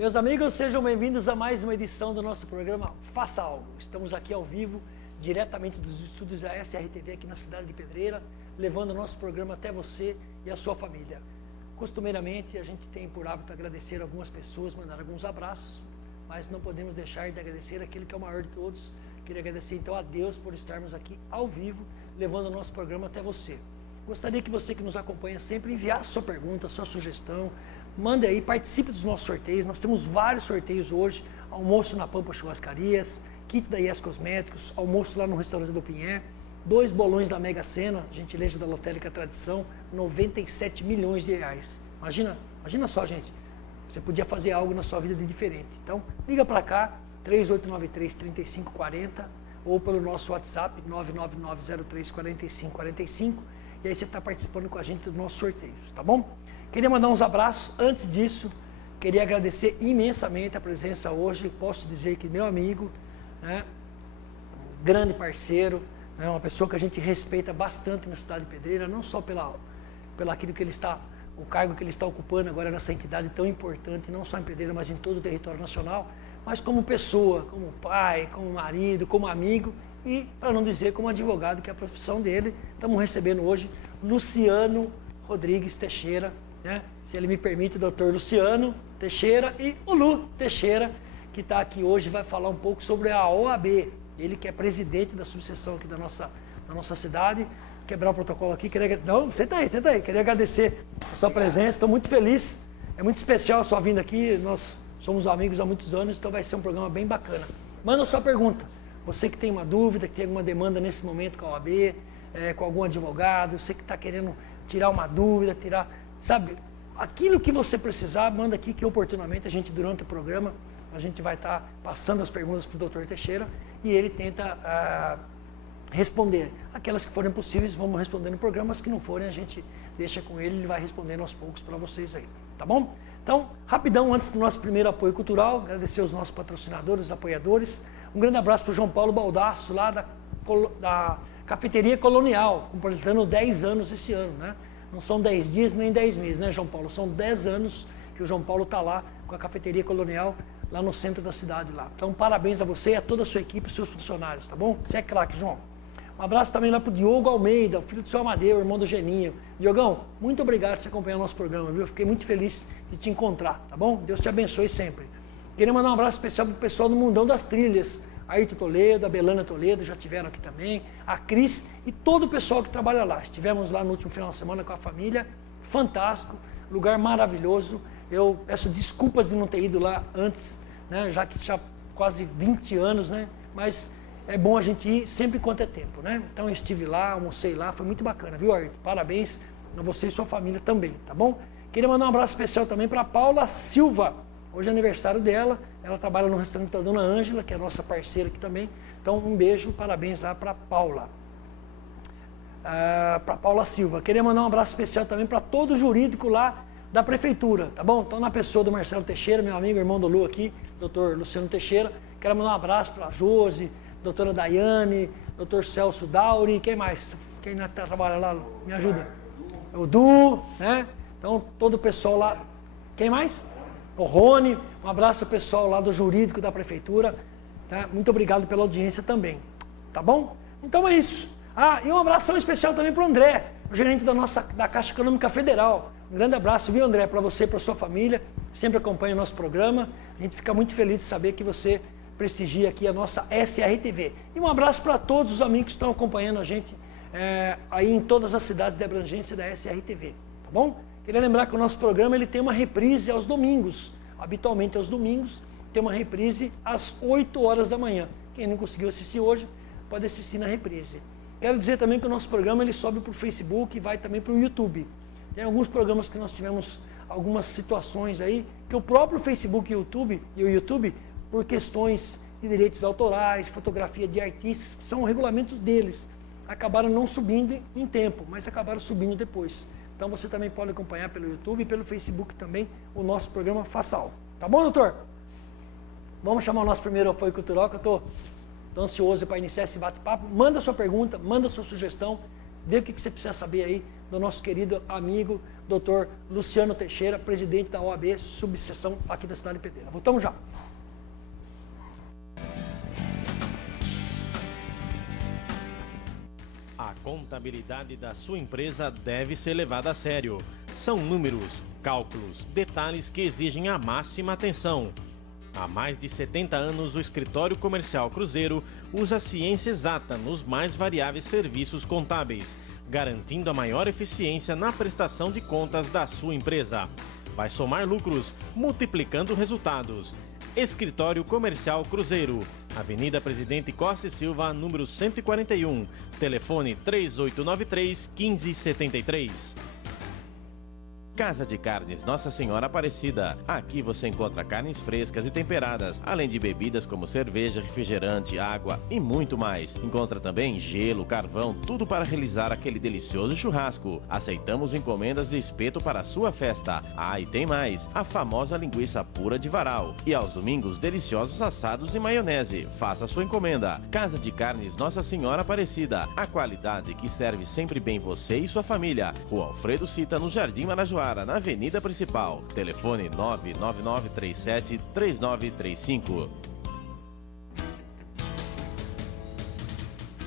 Meus amigos, sejam bem-vindos a mais uma edição do nosso programa Faça Algo. Estamos aqui ao vivo, diretamente dos estúdios da SRTV aqui na cidade de Pedreira, levando o nosso programa até você e a sua família. Costumeiramente, a gente tem por hábito agradecer algumas pessoas, mandar alguns abraços, mas não podemos deixar de agradecer aquele que é o maior de todos. Queria agradecer então a Deus por estarmos aqui ao vivo, levando o nosso programa até você. Gostaria que você que nos acompanha sempre enviasse sua pergunta, sua sugestão. Mande aí, participe dos nossos sorteios. Nós temos vários sorteios hoje. Almoço na Pampa Churrascarias, kit da IES Cosméticos, almoço lá no restaurante do Pinhé, 2 bolões da Mega Sena, gentileza da Lotérica Tradição, 97 milhões de reais. Imagina só, gente. Você podia fazer algo na sua vida de diferente. Então, liga para cá, 3893-3540 ou pelo nosso WhatsApp, 99903-4545. E aí você está participando com a gente dos nossos sorteios, tá bom? Queria mandar uns abraços. Antes disso, queria agradecer imensamente a presença hoje. Posso dizer que meu amigo, né, um grande parceiro, né, uma pessoa que a gente respeita bastante na cidade de Pedreira, não só pelo aquilo que ele está, o cargo que ele está ocupando agora nessa entidade tão importante, não só em Pedreira, mas em todo o território nacional, mas como pessoa, como pai, como marido, como amigo e, para não dizer, como advogado, que é a profissão dele. Estamos recebendo hoje Luciano Rodrigues Teixeira, né? Se ele me permite, doutor Luciano Teixeira e o Lu Teixeira, que está aqui hoje, vai falar um pouco sobre a OAB. Ele que é presidente da subseção aqui da nossa cidade. Quebrar o protocolo aqui, não, senta aí. Queria agradecer a sua presença, estou muito feliz. É muito especial a sua vinda aqui, nós somos amigos há muitos anos, então vai ser um programa bem bacana. Manda a sua pergunta. Você que tem uma dúvida, que tem alguma demanda nesse momento com a OAB, com algum advogado, você que está querendo tirar uma dúvida, sabe, aquilo que você precisar, manda aqui que oportunamente a gente, durante o programa, a gente vai estar passando as perguntas para o doutor Teixeira e ele tenta responder. Aquelas que forem possíveis, vamos responder no programa, as que não forem, a gente deixa com ele vai respondendo aos poucos para vocês aí, tá bom? Então, rapidão, antes do nosso primeiro apoio cultural, agradecer aos nossos patrocinadores, apoiadores. Um grande abraço para o João Paulo Baldasso, lá da Cafeteria Colonial, completando 10 anos esse ano, né? Não são 10 dias nem 10 meses, né, João Paulo? São 10 anos que o João Paulo está lá com a Cafeteria Colonial, lá no centro da cidade. Lá. Então, parabéns a você e a toda a sua equipe e seus funcionários, tá bom? Você é craque, João. Um abraço também lá para o Diogo Almeida, o filho do seu Amadeu, irmão do Geninho. Diogão, muito obrigado por você acompanhar o nosso programa, viu? Eu fiquei muito feliz de te encontrar, tá bom? Deus te abençoe sempre. Queria mandar um abraço especial para o pessoal do Mundão das Trilhas. A Ayrton Toledo, a Belana Toledo já estiveram aqui também, a Cris e todo o pessoal que trabalha lá. Estivemos lá no último final de semana com a família, fantástico, lugar maravilhoso. Eu peço desculpas de não ter ido lá antes, né, já que já quase 20 anos, né, mas é bom a gente ir sempre enquanto é tempo, né? Então eu estive lá, almocei lá, foi muito bacana, viu, Ayrton? Parabéns a você e sua família também, tá bom? Queria mandar um abraço especial também para a Paula Silva. Hoje é aniversário dela, ela trabalha no restaurante da Dona Ângela, que é a nossa parceira aqui também. Então, um beijo, parabéns lá para a Paula. Para Paula Silva. Queria mandar um abraço especial também para todo o jurídico lá da prefeitura, tá bom? Então, na pessoa do Marcelo Teixeira, meu amigo, irmão do Lu aqui, doutor Luciano Teixeira. Quero mandar um abraço para a Josi, doutora Daiane, doutor Celso Dauri, quem mais? Quem trabalha lá? Me ajuda. O Du, né? Então, todo o pessoal lá. Quem mais? O Rony, um abraço ao pessoal lá do jurídico da prefeitura, tá? Muito obrigado pela audiência também, tá bom? Então é isso. E um abração especial também para o André, o gerente da Caixa Econômica Federal. Um grande abraço, viu, André, para você e para sua família, sempre acompanha o nosso programa. A gente fica muito feliz de saber que você prestigia aqui a nossa SRTV. E um abraço para todos os amigos que estão acompanhando a gente aí em todas as cidades de abrangência da SRTV, tá bom? Queria lembrar que o nosso programa ele tem uma reprise aos domingos. Habitualmente aos domingos tem uma reprise às 8 horas da manhã. Quem não conseguiu assistir hoje, pode assistir na reprise. Quero dizer também que o nosso programa ele sobe para o Facebook e vai também para o YouTube. Tem alguns programas que nós tivemos algumas situações aí, que o próprio Facebook e o YouTube, por questões de direitos autorais, fotografia de artistas, que são regulamentos deles, acabaram não subindo em tempo, mas acabaram subindo depois. Então você também pode acompanhar pelo YouTube e pelo Facebook também o nosso programa Faça Algo. Tá bom, doutor? Vamos chamar o nosso primeiro apoio cultural, que eu estou ansioso para iniciar esse bate-papo. Manda sua pergunta, manda sua sugestão, vê o que você precisa saber aí do nosso querido amigo, Dr. Luciano Teixeira, presidente da OAB, subseção aqui da cidade de Pedreira. Voltamos já. A contabilidade da sua empresa deve ser levada a sério. São números, cálculos, detalhes que exigem a máxima atenção. Há mais de 70 anos, o Escritório Comercial Cruzeiro usa a ciência exata nos mais variáveis serviços contábeis, garantindo a maior eficiência na prestação de contas da sua empresa. Vai somar lucros, multiplicando resultados. Escritório Comercial Cruzeiro, Avenida Presidente Costa e Silva, número 141, telefone 3893-1573. Casa de Carnes Nossa Senhora Aparecida. Aqui você encontra carnes frescas e temperadas, além de bebidas como cerveja, refrigerante, água e muito mais. Encontra também gelo, carvão, tudo para realizar aquele delicioso churrasco. Aceitamos encomendas de espeto para a sua festa. Ah, e tem mais, a famosa linguiça pura de varal. E aos domingos, deliciosos assados de maionese. Faça sua encomenda. Casa de Carnes Nossa Senhora Aparecida. A qualidade que serve sempre bem você e sua família. Rua Alfredo Cita, no Jardim Marajoara, na Avenida Principal. Telefone 99937-3935.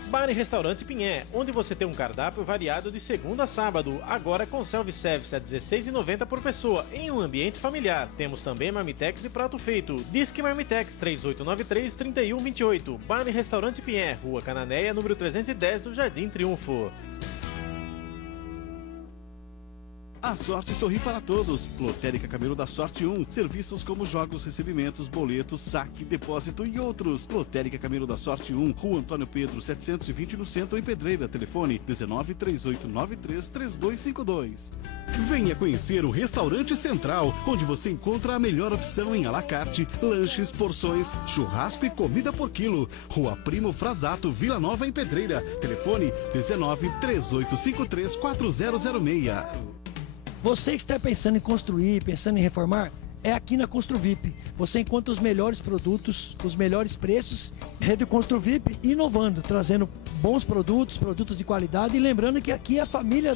Bar e Restaurante Pinhé, onde você tem um cardápio variado de segunda a sábado, agora com self-service a R$ 16,90 por pessoa, em um ambiente familiar. Temos também marmitex e prato feito. Disque Marmitex 3893-3128. Bar e Restaurante Pinhé, Rua Cananéia, número 310, do Jardim Triunfo. A sorte sorri para todos. Lotérica Caminho da Sorte 1. Serviços como jogos, recebimentos, boletos, saque, depósito e outros. Lotérica Caminho da Sorte 1. Rua Antônio Pedro 720 no centro, em Pedreira. Telefone 193893-3252. Venha conhecer o Restaurante Central, onde você encontra a melhor opção em à la carte, lanches, porções, churrasco e comida por quilo. Rua Primo Frasato, Vila Nova, em Pedreira. Telefone 193853-4006. Você que está pensando em construir, pensando em reformar, é aqui na Construvip. Você encontra os melhores produtos, os melhores preços. Rede Construvip inovando, trazendo bons produtos, produtos de qualidade. E lembrando que aqui a família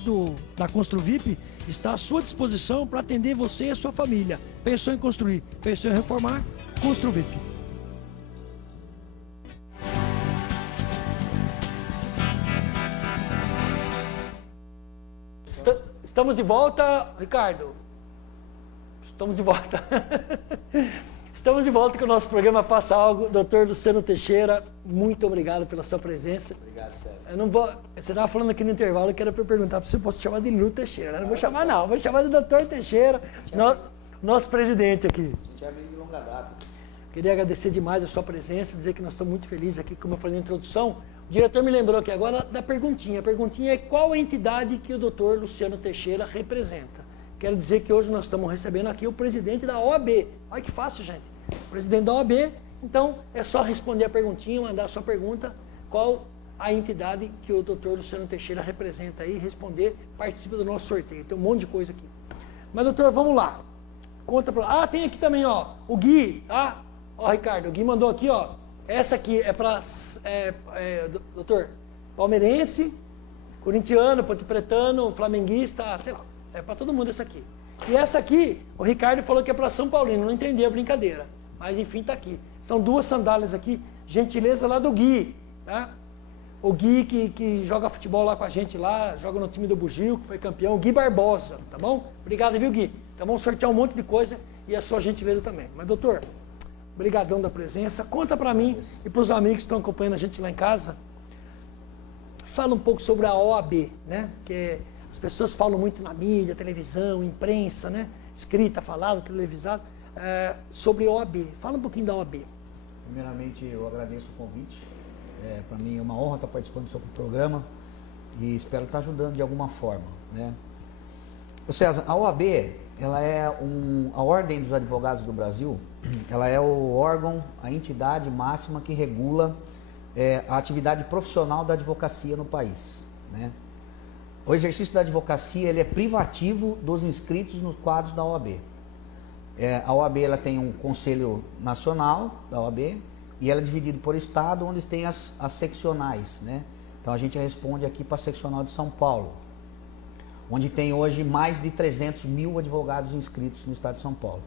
da Construvip está à sua disposição para atender você e a sua família. Pensou em construir, pensou em reformar? Construvip. Estamos de volta, Ricardo. Estamos de volta. Estamos de volta com o nosso programa Passa Algo. Dr. Luciano Teixeira, muito obrigado pela sua presença. Obrigado, Sérgio. Eu não vou, você estava falando aqui no intervalo que era para eu perguntar para você, posso te chamar de Lu Teixeira. Eu não vou chamar não, vou chamar de Dr. Teixeira, nosso presidente aqui. A gente é amigo de longa data. Queria agradecer demais a sua presença, dizer que nós estamos muito felizes aqui, como eu falei na introdução. O diretor me lembrou aqui agora da perguntinha. A perguntinha é qual a entidade que o doutor Luciano Teixeira representa. Quero dizer que hoje nós estamos recebendo aqui o presidente da OAB. Olha que fácil, gente. O presidente da OAB. Então, é só responder a perguntinha, mandar a sua pergunta. Qual a entidade que o doutor Luciano Teixeira representa aí, responder, participa do nosso sorteio. Tem um monte de coisa aqui. Mas, doutor, vamos lá. Conta pra... Ah, tem aqui também, ó, o Gui, tá? Ó, Ricardo, o Gui mandou aqui, ó. Essa aqui é para, doutor, palmeirense, corintiano, pontepretano, flamenguista, sei lá. É para todo mundo essa aqui. E essa aqui, o Ricardo falou que é para São Paulino, não entendi a brincadeira. Mas enfim, tá aqui. São duas sandálias aqui, gentileza lá do Gui, tá? O Gui que joga futebol lá com a gente lá, joga no time do Bugio, que foi campeão, o Gui Barbosa, tá bom? Obrigado, viu, Gui? Então vamos sortear um monte de coisa e a sua gentileza também. Mas, doutor, brigadão da presença. Conta para mim e para os amigos que estão acompanhando a gente lá em casa. Fala um pouco sobre a OAB, né? Que as pessoas falam muito na mídia, televisão, imprensa, né? Escrita, falado, televisado, sobre a OAB. Fala um pouquinho da OAB. Primeiramente, eu agradeço o convite. Para mim é uma honra estar participando do seu programa e espero estar ajudando de alguma forma, né? Ô César, a OAB, ela é a Ordem dos Advogados do Brasil, ela é o órgão, a entidade máxima que regula a atividade profissional da advocacia no país, né? O exercício da advocacia ele é privativo dos inscritos nos quadros da OAB. A OAB ela tem um conselho nacional da OAB e ela é dividida por estado, onde tem as seccionais, né? Então a gente responde aqui para a seccional de São Paulo. onde tem hoje mais de 300 mil advogados inscritos no estado de São Paulo.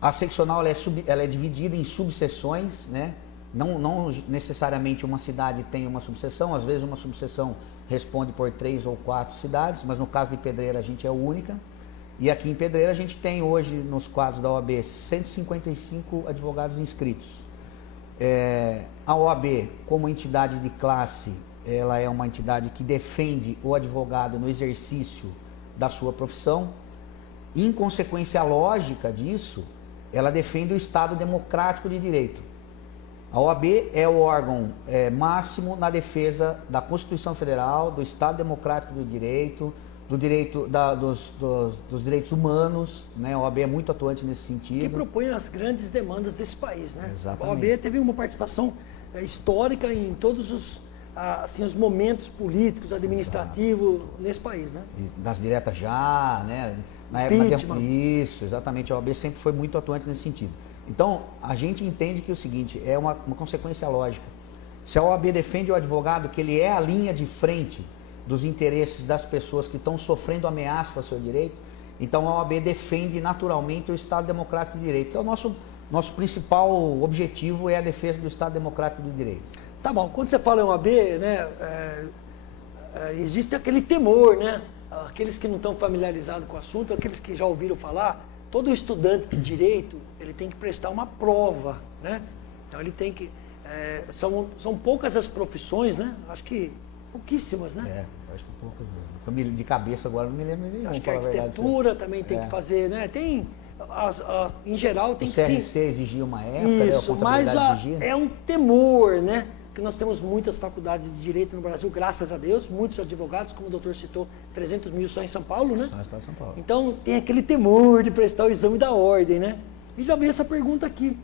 A seccional ela é dividida em subseções, né? Não necessariamente uma cidade tem uma subseção, às vezes uma subseção responde por 3 ou 4 cidades, mas no caso de Pedreira a gente é única. E aqui em Pedreira a gente tem hoje nos quadros da OAB 155 advogados inscritos. A OAB, como entidade de classe, ela é uma entidade que defende o advogado no exercício da sua profissão. Em consequência lógica disso, ela defende o Estado democrático de direito. A OAB é o órgão máximo na defesa da Constituição Federal, do Estado democrático do direito, dos direitos humanos, né? A OAB é muito atuante nesse sentido. Que propõe as grandes demandas desse país, né? Exatamente. A OAB teve uma participação histórica em todos os momentos políticos, administrativos nesse país, né? E das diretas já, né? Na época isso, exatamente. A OAB sempre foi muito atuante nesse sentido. Então, a gente entende que é o seguinte, é uma consequência lógica. Se a OAB defende o advogado, que ele é a linha de frente dos interesses das pessoas que estão sofrendo ameaça ao seu direito, então a OAB defende naturalmente o Estado Democrático de Direito, que é o nosso principal objetivo, é a defesa do Estado Democrático de Direito. Tá bom, quando você fala em OAB, né, existe aquele temor, né? Aqueles que não estão familiarizados com o assunto, aqueles que já ouviram falar, todo estudante de direito, ele tem que prestar uma prova, né? Então ele tem que... são poucas as profissões, né? Acho que pouquíssimas, né? Acho que poucas mesmo. De cabeça agora não me lembro nenhum. Acho que a arquitetura também tem que fazer, né? Tem, em geral tem que ser... O CRC exigia uma época, isso, né? A contabilidade exigia. É um temor, né? Que nós temos muitas faculdades de direito no Brasil, graças a Deus, muitos advogados, como o doutor citou, 300 mil só em São Paulo, né? Só no estado de São Paulo. Então tem aquele temor de prestar o exame da ordem, né? E já veio essa pergunta aqui,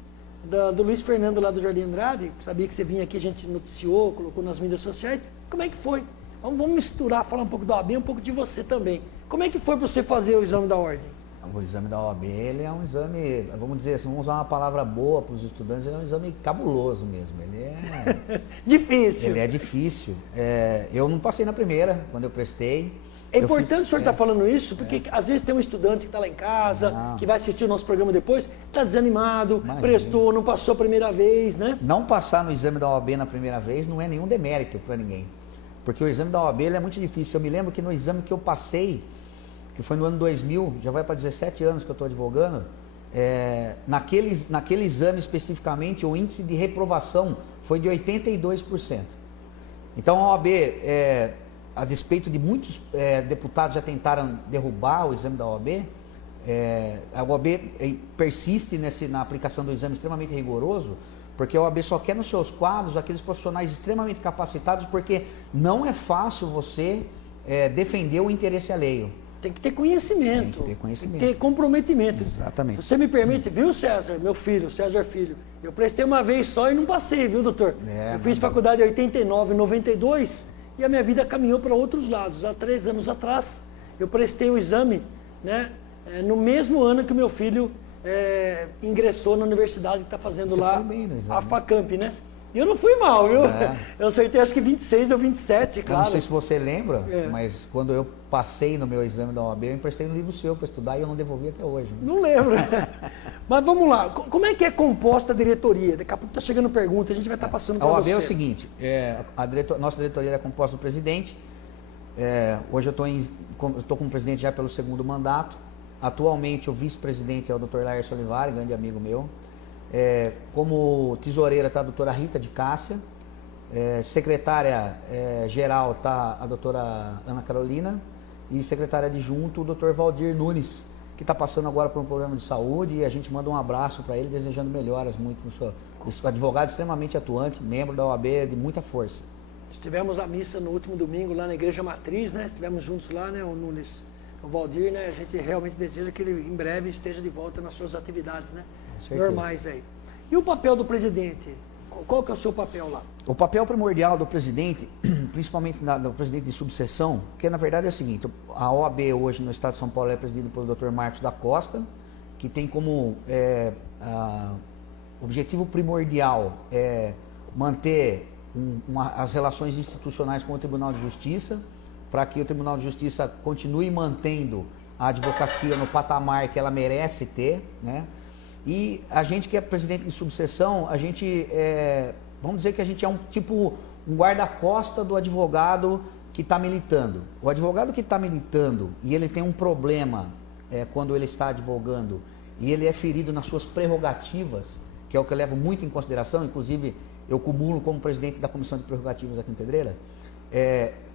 do Luiz Fernando lá do Jardim Andrade, sabia que você vinha aqui, a gente noticiou, colocou nas mídias sociais, como é que foi? Vamos misturar, falar um pouco da OAB, um pouco de você também. Como é que foi para você fazer o exame da ordem? O exame da OAB, ele é um exame, vamos dizer assim, vamos usar uma palavra boa para os estudantes, ele é um exame cabuloso mesmo, ele é... Difícil. Ele é difícil. Eu não passei na primeira, quando eu prestei. É importante o senhor estar falando isso, porque às vezes tem um estudante que está lá em casa, que vai assistir o nosso programa depois, está desanimado, prestou, não passou a primeira vez, né? Não passar no exame da OAB na primeira vez não é nenhum demérito para ninguém, porque o exame da OAB ele é muito difícil. Eu me lembro que no exame que eu passei, que foi no ano 2000, já vai para 17 anos que eu estou advogando, naquele exame especificamente, o índice de reprovação foi de 82%. Então a OAB, a despeito de muitos deputados já tentaram derrubar o exame da OAB, a OAB persiste na aplicação do exame extremamente rigoroso, porque a OAB só quer nos seus quadros aqueles profissionais extremamente capacitados, porque não é fácil você defender o interesse alheio. Tem que ter conhecimento. Tem que ter conhecimento. Tem que ter comprometimento. Exatamente. Você me permite, viu, César, meu filho, César Filho? Eu prestei uma vez só e não passei, viu, doutor? Eu fiz faculdade em 89, 92 e a minha vida caminhou para outros lados. Há 3 anos atrás, eu prestei o exame, né, no mesmo ano que o meu filho ingressou na universidade que está fazendo Você lá, foi bem no exame, a FACAMP, né? E eu não fui mal, viu? Eu acertei acho que 26 ou 27, claro. Eu não sei se você lembra, mas quando eu passei no meu exame da OAB, eu emprestei um livro seu para estudar e eu não devolvi até hoje. Né? Não lembro. Mas vamos lá, como é que é composta a diretoria? Daqui a pouco está chegando pergunta, a gente vai estar passando para você. A OAB é o seguinte, nossa diretoria é composta do presidente, hoje eu estou como presidente já pelo 2º mandato, atualmente o vice-presidente é o Dr. Laércio Olivari, grande amigo meu. Como tesoureira está a doutora Rita de Cássia, secretária geral está a doutora Ana Carolina e secretária adjunto o doutor Valdir Nunes, que está passando agora por um problema de saúde, e a gente manda um abraço para ele, desejando melhoras muito no seu advogado extremamente atuante, membro da OAB de muita força. Estivemos à missa no último domingo lá na Igreja Matriz, né? Estivemos juntos lá, né? O Nunes, o Valdir, né? A gente realmente deseja que ele em breve esteja de volta nas suas atividades, né? Normais aí. E o papel do presidente? Qual que é o seu papel lá? O papel primordial do presidente, principalmente do presidente de subseção, que na verdade é o seguinte, a OAB hoje no estado de São Paulo é presidida pelo Dr. Marcos da Costa, que tem como objetivo primordial manter as relações institucionais com o Tribunal de Justiça, para que o Tribunal de Justiça continue mantendo a advocacia no patamar que ela merece ter, né? E a gente que é presidente de subseção, a gente, vamos dizer que a gente é um guarda-costa do advogado que está militando. O advogado que está militando e ele tem um problema quando ele está advogando e ele é ferido nas suas prerrogativas, que é o que eu levo muito em consideração, inclusive eu cumulo como presidente da Comissão de Prerrogativas aqui em Pedreira,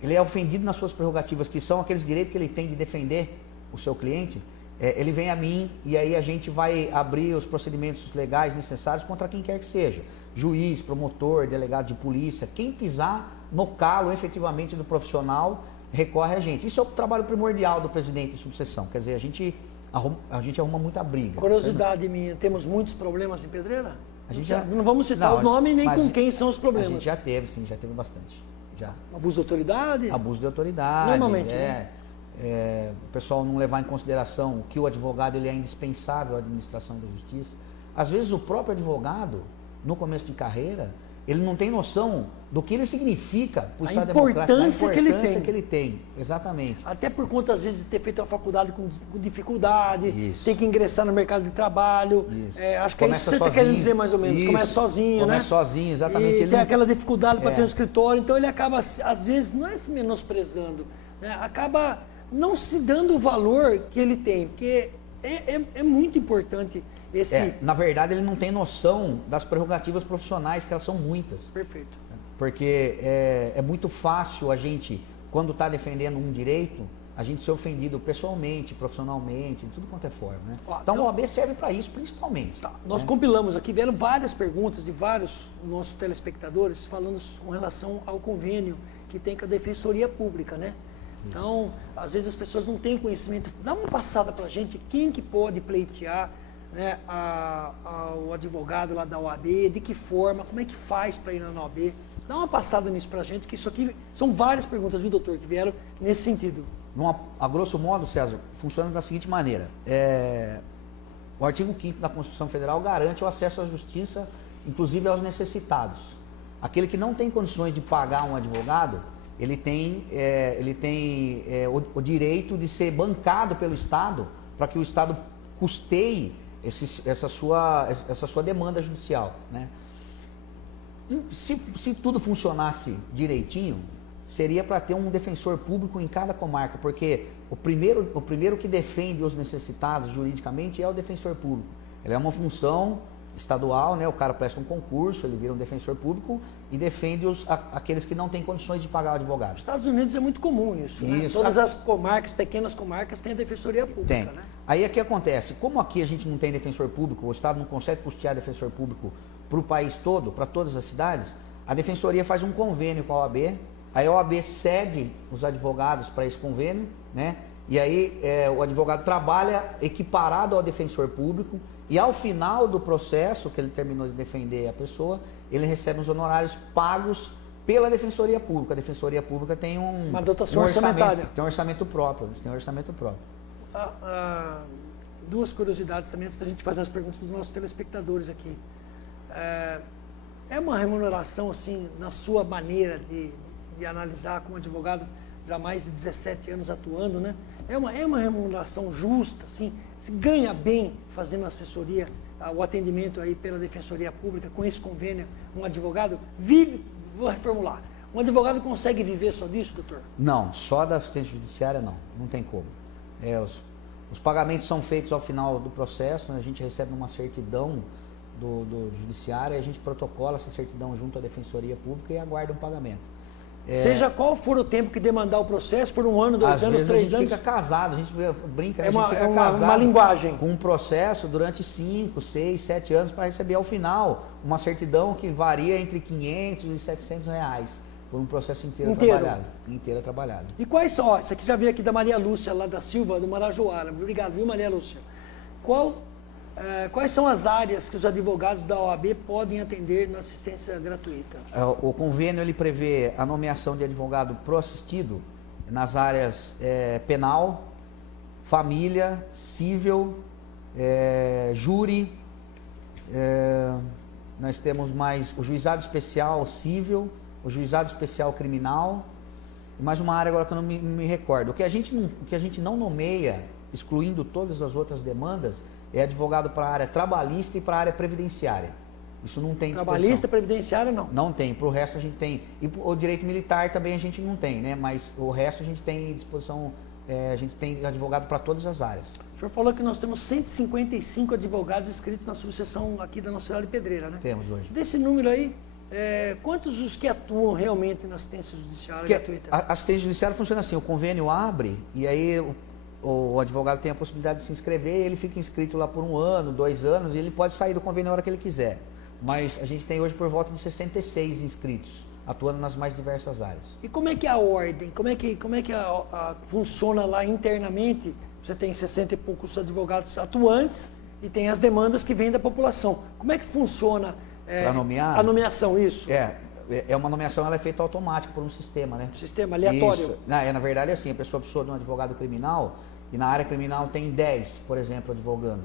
ele é ofendido nas suas prerrogativas, que são aqueles direitos que ele tem de defender o seu cliente, ele vem a mim e aí a gente vai abrir os procedimentos legais necessários contra quem quer que seja. Juiz, promotor, delegado de polícia, quem pisar no calo efetivamente do profissional, recorre a gente. Isso é o trabalho primordial do presidente de subseção, quer dizer, a gente arruma muita briga. Curiosidade minha, temos muitos problemas em Pedreira? A gente Não vamos citar o nome nem com quem são os problemas. A gente já teve, sim, já teve bastante. Já. Abuso de autoridade? Abuso de autoridade. Normalmente, o pessoal não levar em consideração que o advogado ele é indispensável à administração da justiça. Às vezes o próprio advogado, no começo de carreira, ele não tem noção do que ele significa para o Estado Democrático, da importância que ele tem. Exatamente. Até por conta, às vezes, de ter feito a faculdade com dificuldade, Isso. ter que ingressar no mercado de trabalho. Acho que Começa é isso que você está querendo dizer mais ou menos. Isso. Começa sozinho, né? Começa sozinho, exatamente. E ele tem não... aquela dificuldade para ter um escritório, então ele acaba, às vezes, não é se menosprezando, né? Acaba não se dando o valor que ele tem, porque é muito importante esse... na verdade, ele não tem noção das prerrogativas profissionais, que elas são muitas. Perfeito. Porque é muito fácil a gente, quando está defendendo um direito, a gente ser ofendido pessoalmente, profissionalmente, de tudo quanto é forma, né? Então a OAB serve para isso, principalmente. Tá. Nós né? compilamos aqui, vieram várias perguntas de vários nossos telespectadores falando com relação ao convênio que tem com a Defensoria Pública, né? Então, às vezes as pessoas não têm conhecimento. Dá uma passada para a gente, quem que pode pleitear, né, o advogado lá da OAB, de que forma, como é que faz para ir na OAB. Dá uma passada nisso para a gente, que isso aqui são várias perguntas, viu, doutor, que vieram nesse sentido. A grosso modo, César, funciona da seguinte maneira. O artigo 5º da Constituição Federal garante o acesso à justiça, inclusive aos necessitados. Aquele que não tem condições de pagar um advogado, ele tem o direito de ser bancado pelo Estado para que o Estado custeie essa sua demanda judicial, né? Se tudo funcionasse direitinho, seria para ter um defensor público em cada comarca, porque o primeiro que defende os necessitados juridicamente é o defensor público. Ele é uma função estadual, né? O cara presta um concurso, ele vira um defensor público e defende aqueles que não têm condições de pagar o advogado. Nos Estados Unidos é muito comum isso, né? Todas as comarcas, pequenas comarcas, têm a defensoria pública. Tem. Né? Aí o que acontece? Como aqui a gente não tem defensor público, o Estado não consegue custear defensor público para o país todo, para todas as cidades, a defensoria faz um convênio com a OAB, aí a OAB cede os advogados para esse convênio, né? E aí o advogado trabalha equiparado ao defensor público e ao final do processo, que ele terminou de defender a pessoa, ele recebe os honorários pagos pela Defensoria Pública. A Defensoria Pública tem uma dotação orçamentária. Tem um orçamento próprio, eles têm um orçamento próprio. Duas curiosidades também, antes da gente fazer as perguntas dos nossos telespectadores aqui. É uma remuneração, assim, na sua maneira de analisar como advogado, já há mais de 17 anos atuando, né? É uma remuneração justa, assim, se ganha bem fazendo assessoria, o atendimento aí pela Defensoria Pública, com esse convênio, um advogado vive, vou reformular, um advogado consegue viver só disso, doutor? Não, só da assistência judiciária não tem como. Os pagamentos são feitos ao final do processo, né? A gente recebe uma certidão do judiciário, e a gente protocola essa certidão junto à Defensoria Pública e aguarda um pagamento. Seja qual for o tempo que demandar o processo, por 1 ano, 2 anos, 3 anos. Às vezes a gente fica casado, a gente brinca, a gente fica casado uma linguagem. Com um processo durante 5, 6, 7 anos para receber ao final uma certidão que varia entre 500 e 700 reais por um processo inteiro trabalhado. E quais são? Isso aqui já veio aqui da Maria Lúcia, lá da Silva, do Marajoara. Obrigado, viu, Maria Lúcia? Quais são as áreas que os advogados da OAB podem atender na assistência gratuita? O convênio ele prevê a nomeação de advogado pro-assistido nas áreas penal, família, civil, júri. Nós temos mais o juizado especial civil, o juizado especial criminal mais uma área agora que eu não me recordo. O que a gente não nomeia, excluindo todas as outras demandas, é advogado para a área trabalhista e para a área previdenciária. Isso não tem disposição. Trabalhista, previdenciária, não. Não tem, para o resto a gente tem. E o direito militar também a gente não tem, né? Mas o resto a gente tem disposição, a gente tem advogado para todas as áreas. O senhor falou que nós temos 155 advogados inscritos na subseção aqui da nossa cidade de Pedreira, né? Temos hoje. Desse número aí, quantos os que atuam realmente na assistência judiciária gratuita? A assistência judiciária funciona assim, o convênio abre e aí o advogado tem a possibilidade de se inscrever, ele fica inscrito lá por 1 ano, 2 anos, e ele pode sair do convênio a hora que ele quiser. Mas a gente tem hoje por volta de 66 inscritos, atuando nas mais diversas áreas. E como é que é a ordem? Como é que funciona lá internamente? Você tem 60 e poucos advogados atuantes e tem as demandas que vêm da população. Como é que funciona Para nomear? a nomeação, isso? É uma nomeação, ela é feita automática por um sistema, né? Sistema aleatório. Isso. Na verdade é assim, a pessoa precisa de um advogado criminal e na área criminal tem 10, por exemplo, advogando.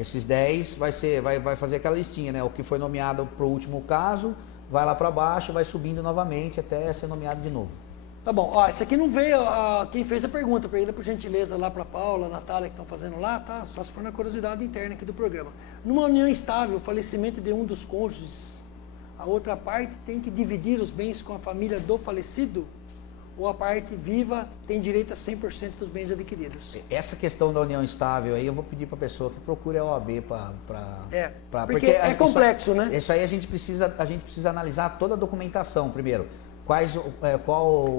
Esses 10 vai fazer aquela listinha, né? O que foi nomeado para o último caso, vai lá para baixo, vai subindo novamente até ser nomeado de novo. Tá bom. Ó, esse aqui não veio quem fez a pergunta, pergunta por gentileza lá para a Paula, a Natália, que estão fazendo lá, tá? Só se for na curiosidade interna aqui do programa. Numa união estável, o falecimento de um dos cônjuges, a outra parte tem que dividir os bens com a família do falecido? Ou a parte viva tem direito a 100% dos bens adquiridos? Essa questão da união estável aí, eu vou pedir para a pessoa que procure a OAB para... porque é complexo, né? Isso aí a gente precisa analisar toda a documentação primeiro.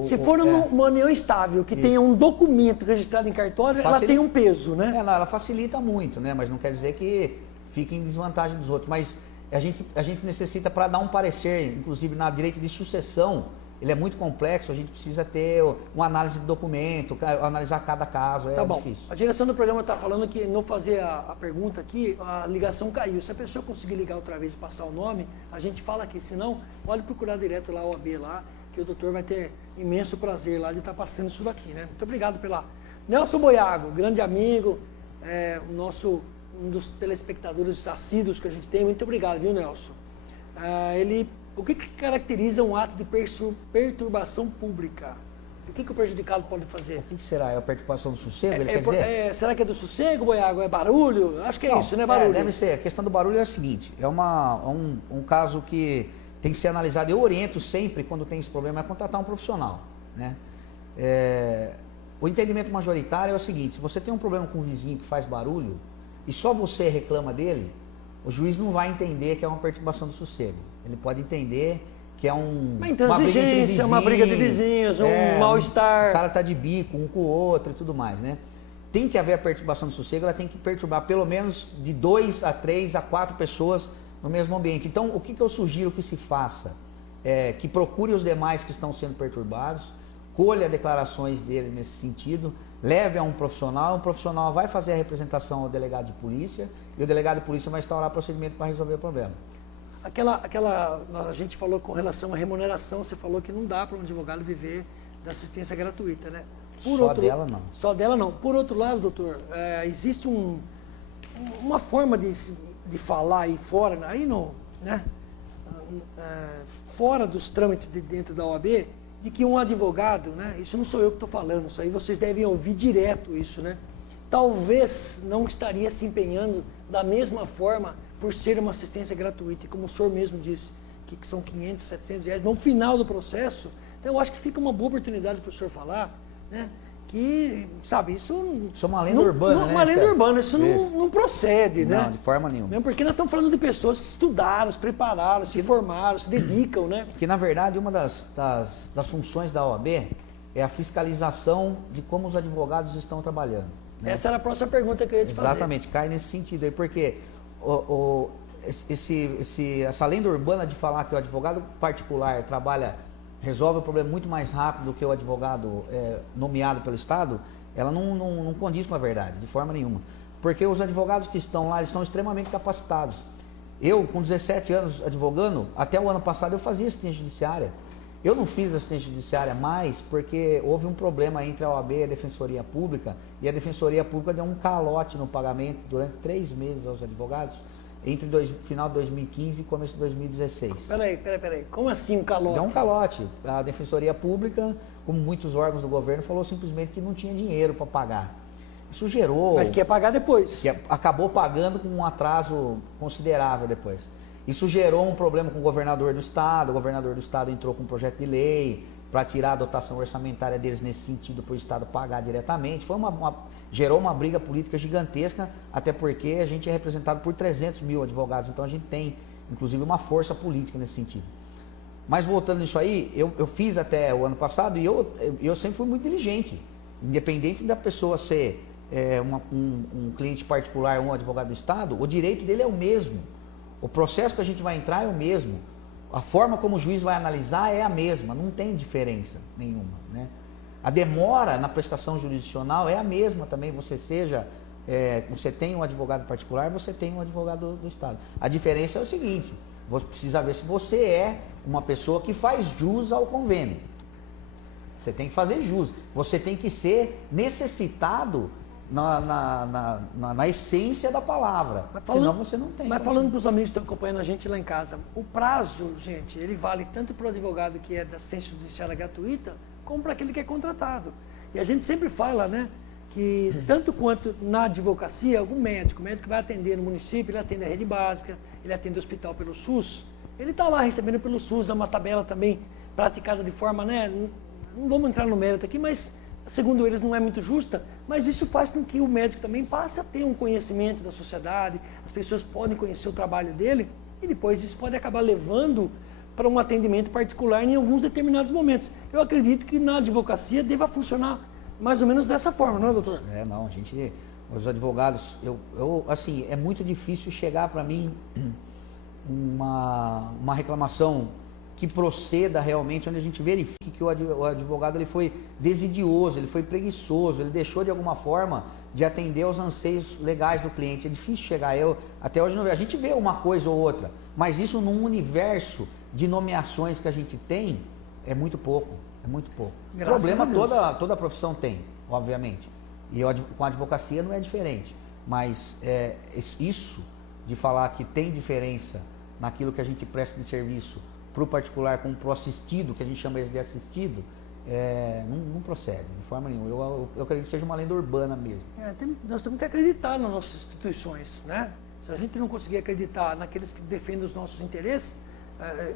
Se for uma união estável, que tenha um documento registrado em cartório, ela tem um peso, né? Ela facilita muito, né? Mas não quer dizer que fique em desvantagem dos outros. Mas a gente necessita, para dar um parecer, inclusive na direito de sucessão, ele é muito complexo, a gente precisa ter uma análise de documento, analisar cada caso, tá bom. Difícil. A direção do programa está falando que não fazer a pergunta aqui, a ligação caiu. Se a pessoa conseguir ligar outra vez e passar o nome, a gente fala aqui, senão pode procurar direto lá o OAB lá, que o doutor vai ter imenso prazer lá de estar passando isso daqui, né? Muito obrigado pela... Nelson Boiago, grande amigo, um dos telespectadores assíduos que a gente tem, muito obrigado, viu, Nelson? O que caracteriza um ato de perturbação pública? O que o prejudicado pode fazer? O que será? É a perturbação do sossego, ele quer dizer? Será que é do sossego, Boiago? É barulho? Acho que é isso, né? Barulho. Deve ser. A questão do barulho é a seguinte, é um caso que tem que ser analisado. Eu oriento sempre, quando tem esse problema, é contratar um profissional, né? O entendimento majoritário é o seguinte, se você tem um problema com um vizinho que faz barulho e só você reclama dele, o juiz não vai entender que é uma perturbação do sossego. Ele pode entender que é uma intransigência, uma briga de vizinhos, um mal-estar. O cara está de bico um com o outro e tudo mais, né? Tem que haver a perturbação do sossego, ela tem que perturbar pelo menos de 2 a 3 a 4 pessoas no mesmo ambiente. Então, o que eu sugiro que se faça? Que procure os demais que estão sendo perturbados, colha declarações deles nesse sentido, leve a um profissional, o profissional vai fazer a representação ao delegado de polícia e o delegado de polícia vai instaurar procedimento para resolver o problema. A gente falou com relação à remuneração, você falou que não dá para um advogado viver da assistência gratuita, né? Dela não. Só dela não. Por outro lado, doutor, existe uma forma de falar aí fora, né? Fora dos trâmites de dentro da OAB, de que um advogado, né? Isso não sou eu que estou falando, isso aí vocês devem ouvir direto isso, né? Talvez não estaria se empenhando da mesma forma por ser uma assistência gratuita, e como o senhor mesmo disse, que são 500, 700 reais no final do processo. Então eu acho que fica uma boa oportunidade para o senhor falar, né? Que, sabe, isso é uma lenda urbana, né? Uma lenda urbana, isso não procede, né? Não, de forma nenhuma. Mesmo porque nós estamos falando de pessoas que estudaram, se prepararam, se formaram, se dedicam, né? Que, na verdade, uma das funções da OAB é a fiscalização de como os advogados estão trabalhando, né? Essa era a próxima pergunta que eu ia te fazer. Exatamente, cai nesse sentido aí, porque essa lenda urbana de falar que o advogado particular resolve o problema muito mais rápido do que o advogado nomeado pelo Estado, ela não condiz com a verdade, de forma nenhuma. Porque os advogados que estão lá, eles são extremamente capacitados. Eu, com 17 anos advogando, até o ano passado eu fazia assistência judiciária. Eu não fiz assistência judiciária mais porque houve um problema entre a OAB e a Defensoria Pública, e a Defensoria Pública deu um calote no pagamento durante 3 meses aos advogados, entre final de 2015 e começo de 2016. Peraí. Como assim um calote? Deu um calote. A Defensoria Pública, como muitos órgãos do governo, falou simplesmente que não tinha dinheiro para pagar. Isso gerou... Mas que ia pagar depois. Que acabou pagando com um atraso considerável depois. Isso gerou um problema com o governador do estado entrou com um projeto de lei para tirar a dotação orçamentária deles nesse sentido, para o estado pagar diretamente. Gerou uma briga política gigantesca, até porque a gente é representado por 300 mil advogados, então a gente tem, inclusive, uma força política nesse sentido. Mas voltando nisso aí, eu fiz até o ano passado e eu sempre fui muito diligente, independente da pessoa ser um cliente particular ou um advogado do estado, o direito dele é o mesmo. O processo que a gente vai entrar é o mesmo. A forma como o juiz vai analisar é a mesma, não tem diferença nenhuma, né? A demora na prestação jurisdicional é a mesma também, você tem um advogado particular, você tem um advogado do estado. A diferença é o seguinte, você precisa ver se você é uma pessoa que faz jus ao convênio. Você tem que fazer jus, você tem que ser necessitado na essência da palavra, senão você não tem. Mas falando para os amigos que estão acompanhando a gente lá em casa, o prazo, gente, ele vale tanto para o advogado que é da assistência judiciária gratuita, como para aquele que é contratado. E a gente sempre fala, né, que tanto quanto na advocacia, o médico vai atender no município, ele atende a rede básica, ele atende o hospital pelo SUS, ele está lá recebendo pelo SUS, é uma tabela também praticada de forma, né, não vamos entrar no mérito aqui, mas segundo eles não é muito justa, mas isso faz com que o médico também passe a ter um conhecimento da sociedade, as pessoas podem conhecer o trabalho dele e depois isso pode acabar levando para um atendimento particular em alguns determinados momentos. Eu acredito que na advocacia deva funcionar mais ou menos dessa forma, não é, doutor? Não, os advogados, assim, é muito difícil chegar para mim uma reclamação que proceda realmente, onde a gente verifique que o advogado ele foi desidioso, ele foi preguiçoso, ele deixou de alguma forma de atender aos anseios legais do cliente. É difícil chegar, até hoje a gente vê uma coisa ou outra, mas isso num universo de nomeações que a gente tem, é muito pouco. Problema toda a profissão tem, obviamente, e com a advocacia não é diferente, mas isso de falar que tem diferença naquilo que a gente presta de serviço para o particular como para o assistido, que a gente chama de assistido, não procede de forma nenhuma. Eu acredito que seja uma lenda urbana mesmo. Nós temos que acreditar nas nossas instituições, né? Se a gente não conseguir acreditar naqueles que defendem os nossos interesses,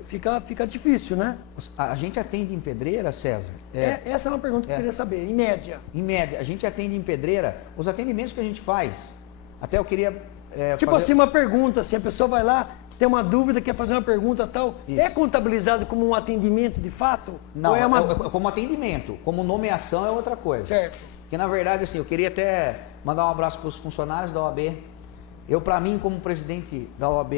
fica difícil, né? A gente atende em Pedreira, César? Essa é uma pergunta que eu queria saber, em média. Em média, a gente atende em Pedreira, os atendimentos que a gente faz, até eu queria assim, uma pergunta, assim, a pessoa vai lá, tem uma dúvida, quer fazer uma pergunta tal, isso. É contabilizado como um atendimento de fato? Não, como atendimento, como nomeação é outra coisa. Certo. Porque na verdade, assim, eu queria até mandar um abraço para os funcionários da OAB. Para mim, como presidente da OAB,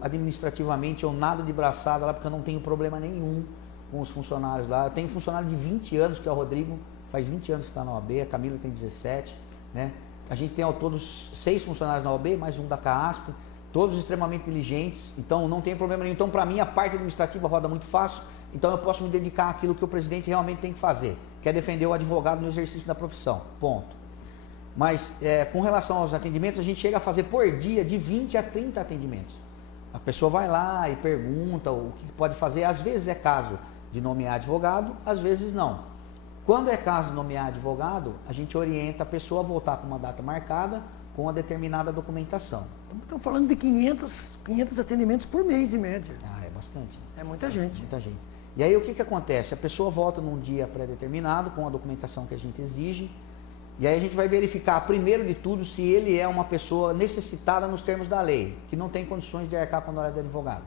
administrativamente, eu nado de braçada lá, porque eu não tenho problema nenhum com os funcionários lá. Eu tenho um funcionário de 20 anos, que é o Rodrigo, faz 20 anos que está na OAB, a Camila tem 17, né? A gente tem ao todo 6 funcionários na OAB, mais um da CAASP, todos extremamente diligentes, então não tem problema nenhum. Então, para mim, a parte administrativa roda muito fácil, então eu posso me dedicar àquilo que o presidente realmente tem que fazer, que é defender o advogado no exercício da profissão, ponto. Mas, com relação aos atendimentos, a gente chega a fazer por dia de 20 a 30 atendimentos. A pessoa vai lá e pergunta o que pode fazer, às vezes é caso de nomear advogado, às vezes não. Quando é caso de nomear advogado, a gente orienta a pessoa a voltar para uma data marcada, com a determinada documentação. Estamos falando de 500 atendimentos por mês, em média. É bastante. É muita gente. Muita gente. E aí o que acontece? A pessoa volta num dia pré-determinado, com a documentação que a gente exige, e aí a gente vai verificar, primeiro de tudo, se ele é uma pessoa necessitada nos termos da lei, que não tem condições de arcar com a honorário de advogado.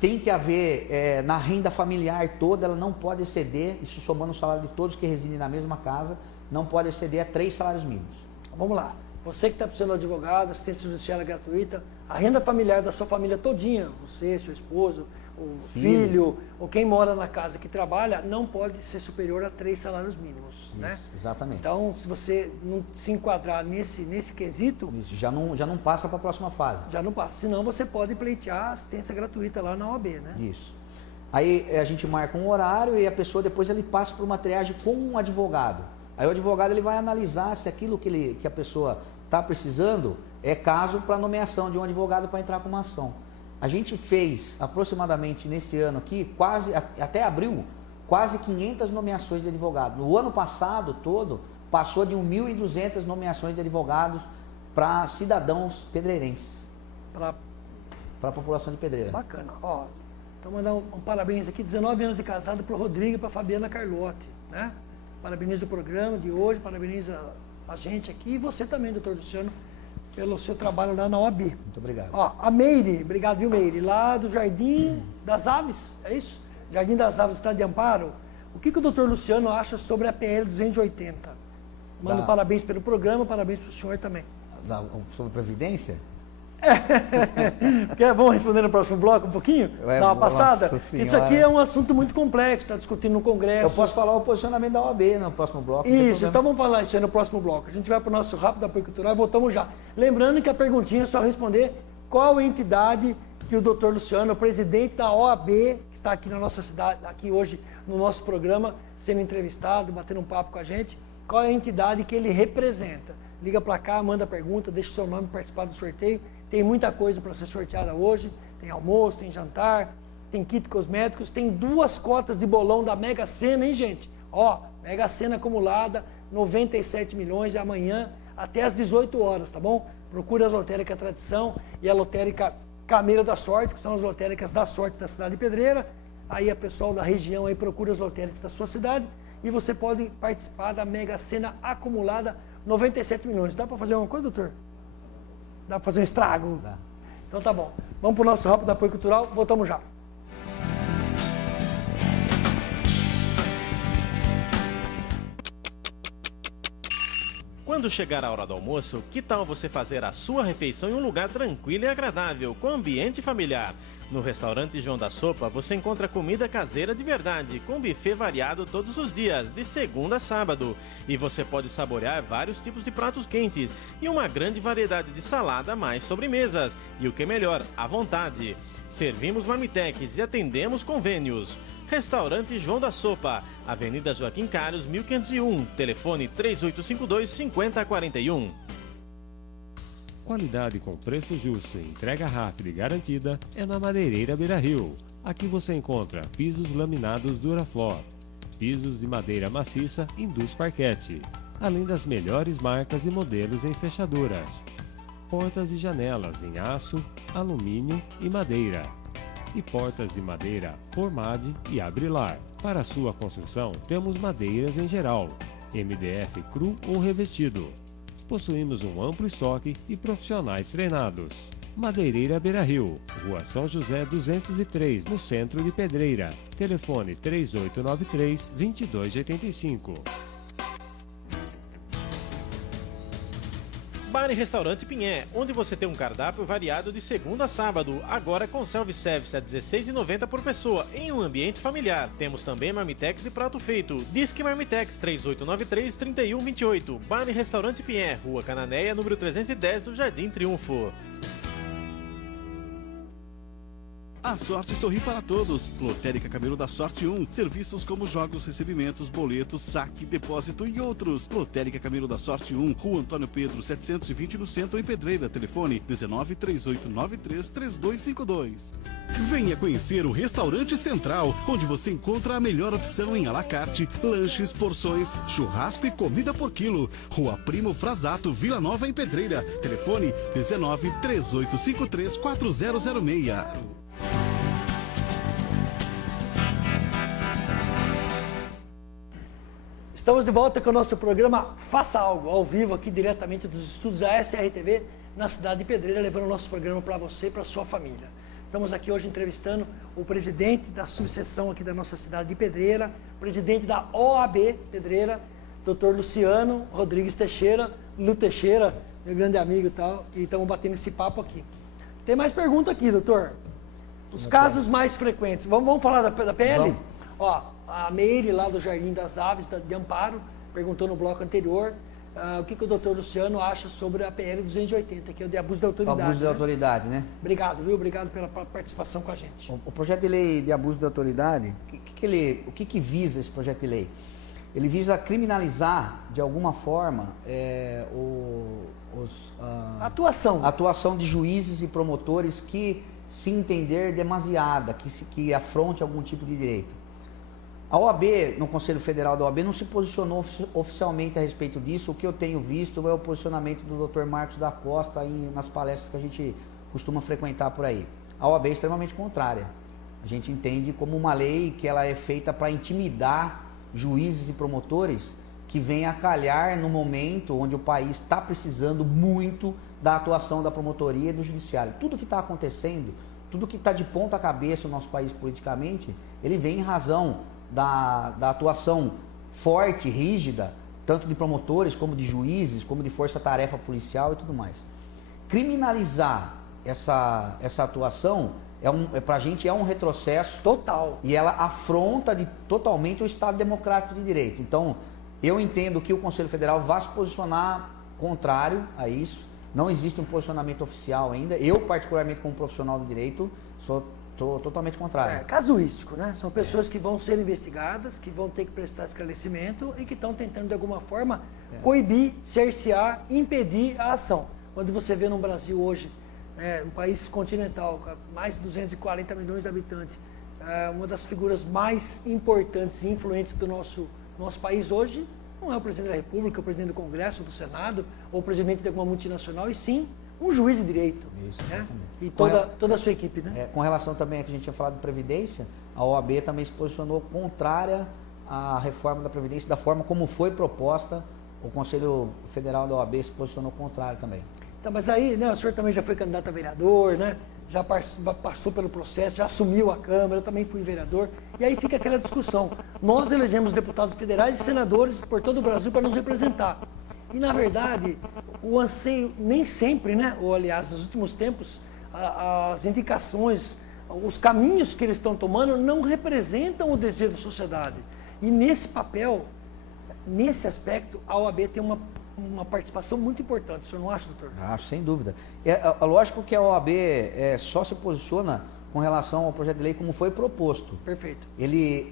Tem que haver, na renda familiar toda, ela não pode exceder, isso somando o salário de todos que residem na mesma casa, não pode exceder a 3 salários mínimos. Vamos lá. Você que está precisando de advogado, assistência judiciária gratuita, a renda familiar da sua família todinha, você, seu esposo, o filho, ou quem mora na casa que trabalha, não pode ser superior a 3 salários mínimos. Isso, né? Exatamente. Então, se você não se enquadrar nesse quesito... Isso, já não passa para a próxima fase. Já não passa, senão você pode pleitear assistência gratuita lá na OAB, né? Isso. Aí a gente marca um horário e a pessoa depois ele passa por uma triagem com um advogado. Aí o advogado ele vai analisar se aquilo que a pessoa está precisando é caso para nomeação de um advogado para entrar com uma ação. A gente fez aproximadamente nesse ano aqui, até abril, quase 500 nomeações de advogado. No ano passado todo, passou de 1.200 nomeações de advogados para cidadãos pedreirenses. Para a população de Pedreira. Bacana. Ó, então mandar um parabéns aqui, 19 anos de casado para o Rodrigo e para a Fabiana Carlotti, né? Parabenizo o programa de hoje, parabenizo a gente aqui e você também, doutor Luciano, pelo seu trabalho lá na OAB. Muito obrigado. Ó, a Meire, obrigado, viu, Meire? Lá do Jardim das Aves, é isso? Jardim das Aves, Estado de Amparo. O que o doutor Luciano acha sobre a PL 280? Mando parabéns pelo programa, parabéns para o senhor também. Sobre Previdência? Vamos responder no próximo bloco um pouquinho? Dá uma passada? Isso aqui é um assunto muito complexo, está discutindo no Congresso. Eu posso falar o posicionamento da OAB no próximo bloco. Isso, então vamos falar isso aí no próximo bloco. A gente vai para o nosso rápido apoio cultural e voltamos já. Lembrando que a perguntinha é só responder qual entidade que o doutor Luciano, o presidente da OAB, que está aqui na nossa cidade, aqui hoje no nosso programa, sendo entrevistado, batendo um papo com a gente, qual é a entidade que ele representa. Liga para cá, manda pergunta, deixa o seu nome participar do sorteio. Tem muita coisa para ser sorteada hoje, tem almoço, tem jantar, tem kit cosméticos, tem 2 cotas de bolão da Mega Sena, hein, gente? Ó, Mega Sena acumulada, 97 milhões, amanhã até às 18 horas, tá bom? Procure a Lotérica Tradição e a Lotérica Camelo da Sorte, que são as lotéricas da sorte da cidade de Pedreira. Aí a pessoal da região aí procura as lotéricas da sua cidade e você pode participar da Mega Sena acumulada, 97 milhões. Dá para fazer alguma coisa, doutor? Dá para fazer um estrago? Dá. Então tá bom. Vamos para o nosso rápido apoio cultural. Voltamos já. Quando chegar a hora do almoço, que tal você fazer a sua refeição em um lugar tranquilo e agradável, com ambiente familiar? No restaurante João da Sopa, você encontra comida caseira de verdade, com buffet variado todos os dias, de segunda a sábado. E você pode saborear vários tipos de pratos quentes e uma grande variedade de salada mais sobremesas. E o que é melhor, à vontade. Servimos marmitex e atendemos convênios. Restaurante João da Sopa, Avenida Joaquim Carlos, 1501, telefone 3852-5041. Qualidade com preço justo e entrega rápida e garantida é na Madeireira Beira-Rio. Aqui você encontra pisos laminados Duraflor, pisos de madeira maciça Indus Parquet, além das melhores marcas e modelos em fechaduras, portas e janelas em aço, alumínio e madeira, e portas de madeira Formad e Abrilar. Para sua construção, temos madeiras em geral, MDF cru ou revestido. Possuímos um amplo estoque e profissionais treinados. Madeireira Beira-Rio, Rua São José 203, no centro de Pedreira. Telefone 3893-2285. Bar e Restaurante Pinhé, onde você tem um cardápio variado de segunda a sábado, agora com self-service a R$ 16,90 por pessoa, em um ambiente familiar. Temos também marmitex e prato feito. Disque Marmitex 3893-3128. Bar e Restaurante Pinhé, Rua Cananéia, número 310 do Jardim Triunfo. A sorte sorri para todos. Lotérica Camelo da Sorte 1. Serviços como jogos, recebimentos, boletos, saque, depósito e outros. Lotérica Camelo da Sorte 1. Rua Antônio Pedro 720 no centro em Pedreira. Telefone 1938933252. Venha conhecer o Restaurante Central, onde você encontra a melhor opção em à la carte, lanches, porções, churrasco e comida por quilo. Rua Primo Frasato, Vila Nova em Pedreira. Telefone 1938534006. Estamos de volta com o nosso programa Faça Algo, ao vivo aqui diretamente dos estúdios da SRTV na cidade de Pedreira, levando o nosso programa para você e para a sua família. Estamos aqui hoje entrevistando o presidente da subseção aqui da nossa cidade de Pedreira, presidente da OAB Pedreira, doutor Luciano Rodrigues Teixeira, Lu Teixeira, meu grande amigo e tal, e estamos batendo esse papo aqui. Tem mais pergunta aqui, doutor. Os casos mais frequentes. Vamos falar da PL? Vamos. Ó, a Meire, lá do Jardim das Aves, de Amparo, perguntou no bloco anterior o que o doutor Luciano acha sobre a PL 280, que é o de abuso de autoridade. Abuso de autoridade, né? Obrigado, viu? Obrigado pela participação com a gente. O projeto de lei de abuso de autoridade, o que visa esse projeto de lei? Ele visa criminalizar, de alguma forma, a Atuação. atuação de juízes e promotores que se entender demasiada, que afronte algum tipo de direito. A OAB, no Conselho Federal da OAB, não se posicionou oficialmente a respeito disso. O que eu tenho visto é o posicionamento do Dr. Marcos da Costa nas palestras que a gente costuma frequentar por aí. A OAB é extremamente contrária. A gente entende como uma lei que ela é feita para intimidar juízes e promotores que vem a calhar no momento onde o país está precisando muito da atuação da promotoria e do judiciário. Tudo que está acontecendo, tudo que está de ponta cabeça no nosso país politicamente, ele vem em razão da atuação forte, rígida, tanto de promotores, como de juízes, como de força-tarefa policial e tudo mais. Criminalizar essa atuação, para a gente é um retrocesso. Total. E ela afronta totalmente o Estado Democrático de Direito. Então, eu entendo que o Conselho Federal vai se posicionar contrário a isso. Não existe um posicionamento oficial ainda. Eu, particularmente, como profissional do direito, estou totalmente contrário. É casuístico, né? São pessoas que vão ser investigadas, que vão ter que prestar esclarecimento e que estão tentando, de alguma forma, coibir, cercear, impedir a ação. Quando você vê no Brasil hoje, um país continental, com mais de 240 milhões de habitantes, uma das figuras mais importantes e influentes do nosso país hoje não é o presidente da República, o presidente do Congresso, do Senado, ou o presidente de alguma multinacional, e sim um juiz de direito. Isso, né? exatamente. E toda a sua equipe. Né? Com relação também a que a gente tinha falado de Previdência, a OAB também se posicionou contrária à reforma da Previdência, da forma como foi proposta. O Conselho Federal da OAB se posicionou contrário também. Tá, mas aí, né, o senhor também já foi candidato a vereador, né? Já passou pelo processo, já assumiu a Câmara, eu também fui vereador. E aí fica aquela discussão. Nós elegemos deputados federais e senadores por todo o Brasil para nos representar. E, na verdade, o anseio, nem sempre, né? Ou, aliás, nos últimos tempos, as indicações, os caminhos que eles estão tomando não representam o desejo da sociedade. E nesse papel, nesse aspecto, a OAB tem uma participação muito importante. O senhor não acha, doutor? Acho, sem dúvida. Lógico que a OAB só se posiciona com relação ao projeto de lei como foi proposto. Perfeito.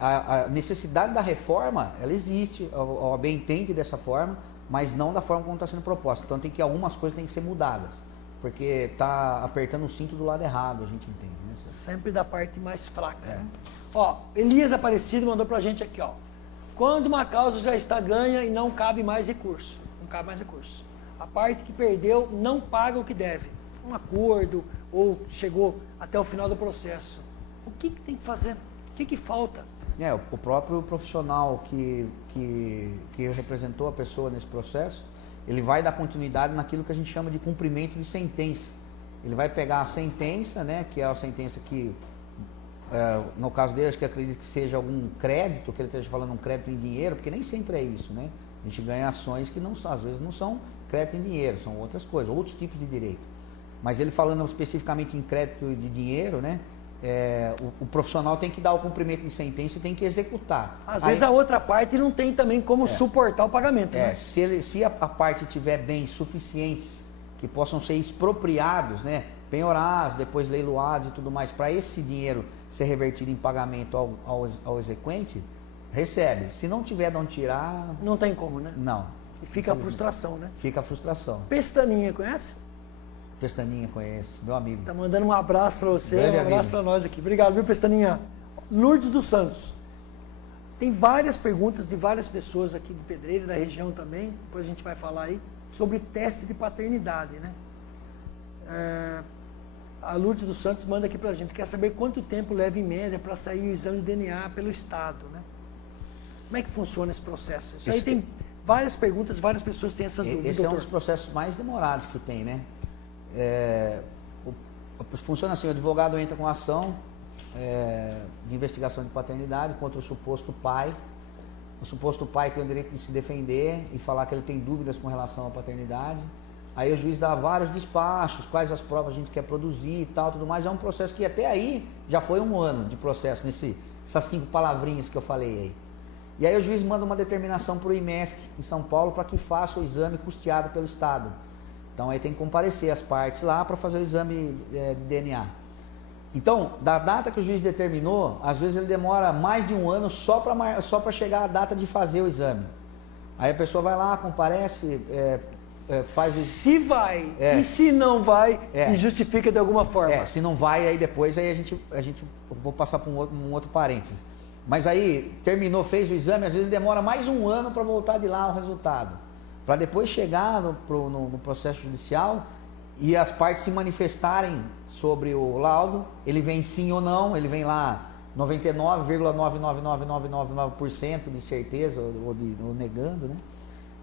A necessidade da reforma, ela existe, a OAB entende dessa forma, mas não da forma como está sendo proposta. Então algumas coisas têm que ser mudadas, porque está apertando o cinto do lado errado, a gente entende. Né? Sempre da parte mais fraca. Né? Ó, Elias Aparecido mandou pra gente aqui, ó. Quando uma causa já está ganha e não cabe mais recurso. A parte que perdeu não paga o que deve. Um acordo ou chegou até o final do processo. O que tem que fazer? O que falta? O próprio profissional que representou a pessoa nesse processo, ele vai dar continuidade naquilo que a gente chama de cumprimento de sentença. Ele vai pegar a sentença, né, que é a sentença que, no caso dele, acho que acredito que seja algum crédito, que ele esteja falando um crédito em dinheiro, porque nem sempre é isso, né? A gente ganha ações que às vezes não são crédito em dinheiro, são outras coisas, outros tipos de direito. Mas ele falando especificamente em crédito de dinheiro, né? O profissional tem que dar o cumprimento de sentença e tem que executar. Às vezes a outra parte não tem também como suportar o pagamento. Né? Se a parte tiver bens suficientes que possam ser expropriados, né? Penhorados, depois leiloados e tudo mais, para esse dinheiro ser revertido em pagamento ao exequente, recebe. Se não tiver de onde tirar... Não tem como, né? Não. E fica a frustração, né? Fica a frustração. Pestaninha, conhece? Pestaninha, conhece. Meu amigo. Tá mandando um abraço para você, Grande um abraço para nós aqui. Obrigado, viu, Pestaninha? Lourdes dos Santos. Tem várias perguntas de várias pessoas aqui de Pedreira, da região também, depois a gente vai falar aí, sobre teste de paternidade, né? A Lourdes dos Santos manda aqui pra gente, quer saber quanto tempo leva em média para sair o exame de DNA pelo Estado, né? Como é que funciona esse processo? Isso aí tem várias perguntas, várias pessoas têm essas dúvidas. Esse é um dos processos mais demorados que tem, né? Funciona assim, o advogado entra com ação de investigação de paternidade contra o suposto pai. O suposto pai tem o direito de se defender e falar que ele tem dúvidas com relação à paternidade. Aí o juiz dá vários despachos, quais as provas a gente quer produzir e tal, tudo mais. É um processo que até aí já foi um ano de processo, essas 5 palavrinhas que eu falei aí. E aí o juiz manda uma determinação para o IMESC em São Paulo para que faça o exame custeado pelo Estado. Então aí tem que comparecer as partes lá para fazer o exame de DNA. Então, da data que o juiz determinou, às vezes ele demora mais de um ano só para chegar a data de fazer o exame. Aí a pessoa vai lá, comparece, faz... Se vai É. e se não vai É. e justifica de alguma forma. Se não vai, aí depois aí a gente vou passar para um outro parênteses. Mas aí terminou, fez o exame, às vezes demora mais um ano para voltar de lá o resultado. Para depois chegar no processo judicial e as partes se manifestarem sobre o laudo, ele vem sim ou não, ele vem lá 99,999999% de certeza ou negando, né?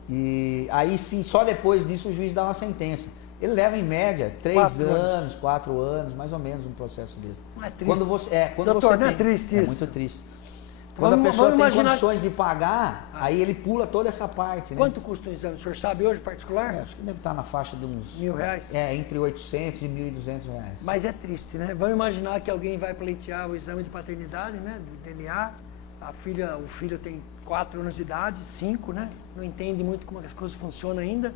E aí sim, só depois disso o juiz dá uma sentença. Ele leva em média 3 anos, 4 anos, mais ou menos um processo desse. Não é triste? Quando você, Doutor, não é triste é isso? muito triste. Quando a pessoa tem condições de pagar, aí ele pula toda essa parte, né? Quanto custa um exame? O senhor sabe hoje, particular? Acho que deve estar na faixa de uns... R$1.000? Entre 800 e 1.200 reais. Mas é triste, né? Vamos imaginar que alguém vai pleitear o exame de paternidade, né? Do DNA. O filho tem 4 anos de idade, 5, né? Não entende muito como as coisas funcionam ainda.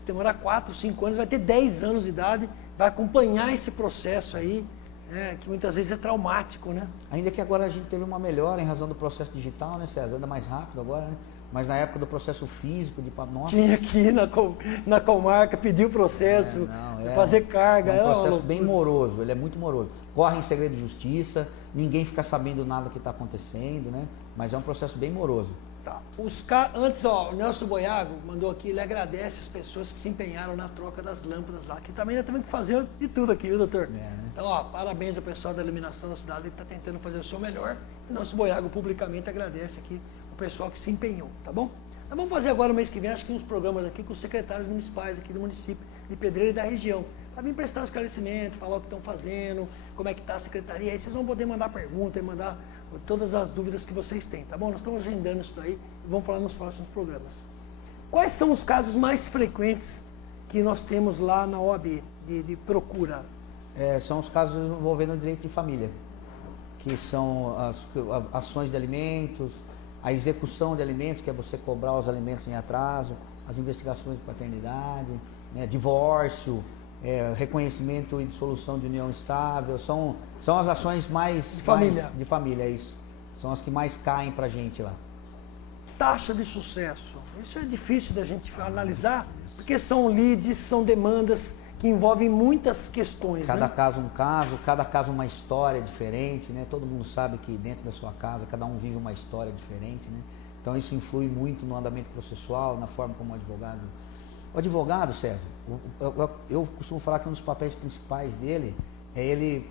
Se demorar 4, 5 anos, vai ter 10 anos de idade, vai acompanhar esse processo aí, né? Que muitas vezes é traumático, né? Ainda que agora a gente teve uma melhora em razão do processo digital, né, César? Anda mais rápido agora, né? Mas na época do processo físico, nossa... Tinha que ir na comarca, pedir o processo, fazer carga. É um processo bem moroso, ele é muito moroso. Corre em segredo de justiça, ninguém fica sabendo nada do que está acontecendo, né? Mas é um processo bem moroso. Tá. Antes, o Nelson Boiago mandou aqui, ele agradece as pessoas que se empenharam na troca das lâmpadas lá, que também nós temos que fazer de tudo aqui, viu, doutor? Né? Então, parabéns ao pessoal da iluminação da cidade, ele está tentando fazer o seu melhor. E o Nelson Boiago publicamente agradece aqui o pessoal que se empenhou, tá bom? Nós vamos fazer agora, no mês que vem, acho que uns programas aqui com os secretários municipais aqui do município de Pedreira e da região, para vir prestar esclarecimento, falar o que estão fazendo, como é que está a secretaria, aí vocês vão poder mandar pergunta e mandar todas as dúvidas que vocês têm, tá bom? Nós estamos agendando isso daí e vamos falar nos próximos programas. Quais são os casos mais frequentes que nós temos lá na OAB de procura? São os casos envolvendo o direito de família, que são as ações de alimentos, a execução de alimentos, que é você cobrar os alimentos em atraso, as investigações de paternidade, né, divórcio, reconhecimento e dissolução de união estável, são as ações mais de família, é isso. São as que mais caem pra gente lá. Taxa de sucesso. Isso é difícil da gente analisar, porque são leads, são demandas que envolvem muitas questões. Cada caso um caso, cada caso uma história diferente, né? Todo mundo sabe que dentro da sua casa, cada um vive uma história diferente, né? Então isso influi muito no andamento processual, na forma como o advogado... O advogado, César, eu costumo falar que um dos papéis principais dele é ele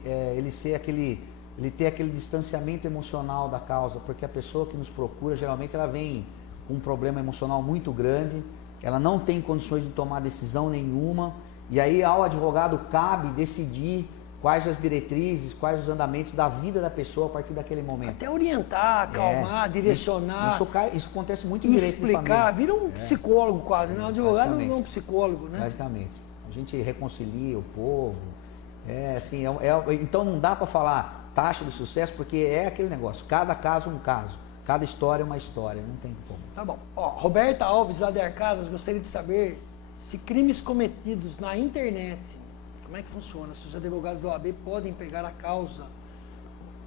ter aquele distanciamento emocional da causa, porque a pessoa que nos procura, geralmente ela vem com um problema emocional muito grande, ela não tem condições de tomar decisão nenhuma, e aí ao advogado cabe decidir quais as diretrizes, quais os andamentos da vida da pessoa a partir daquele momento. Até orientar, acalmar, direcionar. Isso acontece muito em direito de família. Explicar, vira um psicólogo quase, né? O advogado não é um psicólogo, né? Praticamente. A gente reconcilia o povo. Então não dá para falar taxa de sucesso, porque é aquele negócio, cada caso um caso, cada história uma história, não tem como. Tá bom. Roberta Alves, lá de Arcadas, gostaria de saber se crimes cometidos na internet, como é que funciona? Se os advogados da OAB podem pegar a causa.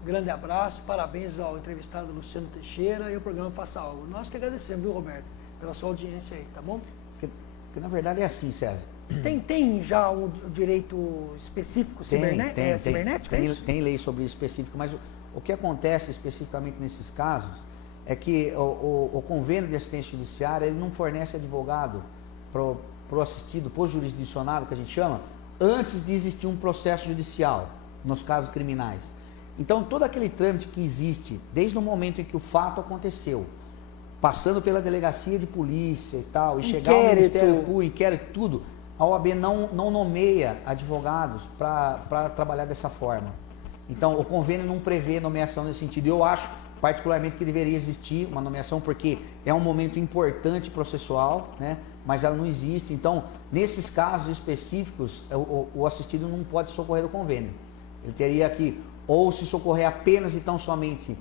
Grande abraço, parabéns ao entrevistado Luciano Teixeira e o programa Faça Algo. Nós que agradecemos, viu, Roberto, pela sua audiência aí, tá bom? Porque na verdade é assim, César. Tem já um direito específico cibernético? Tem lei sobre isso específico, mas o que acontece especificamente nesses casos é que o convênio de assistência judiciária ele não fornece advogado pro assistido, pro jurisdicionado, que a gente chama, antes de existir um processo judicial, nos casos criminais. Então, todo aquele trâmite que existe, desde o momento em que o fato aconteceu, passando pela delegacia de polícia e tal, e chegar ao Ministério Público, inquérito, tudo, a OAB não nomeia advogados para trabalhar dessa forma. Então, o convênio não prevê nomeação nesse sentido. Eu acho, particularmente, que deveria existir uma nomeação, porque é um momento importante processual, né? Mas ela não existe. Então, nesses casos específicos, o assistido não pode socorrer do convênio. Ele teria que ou se socorrer apenas e tão somente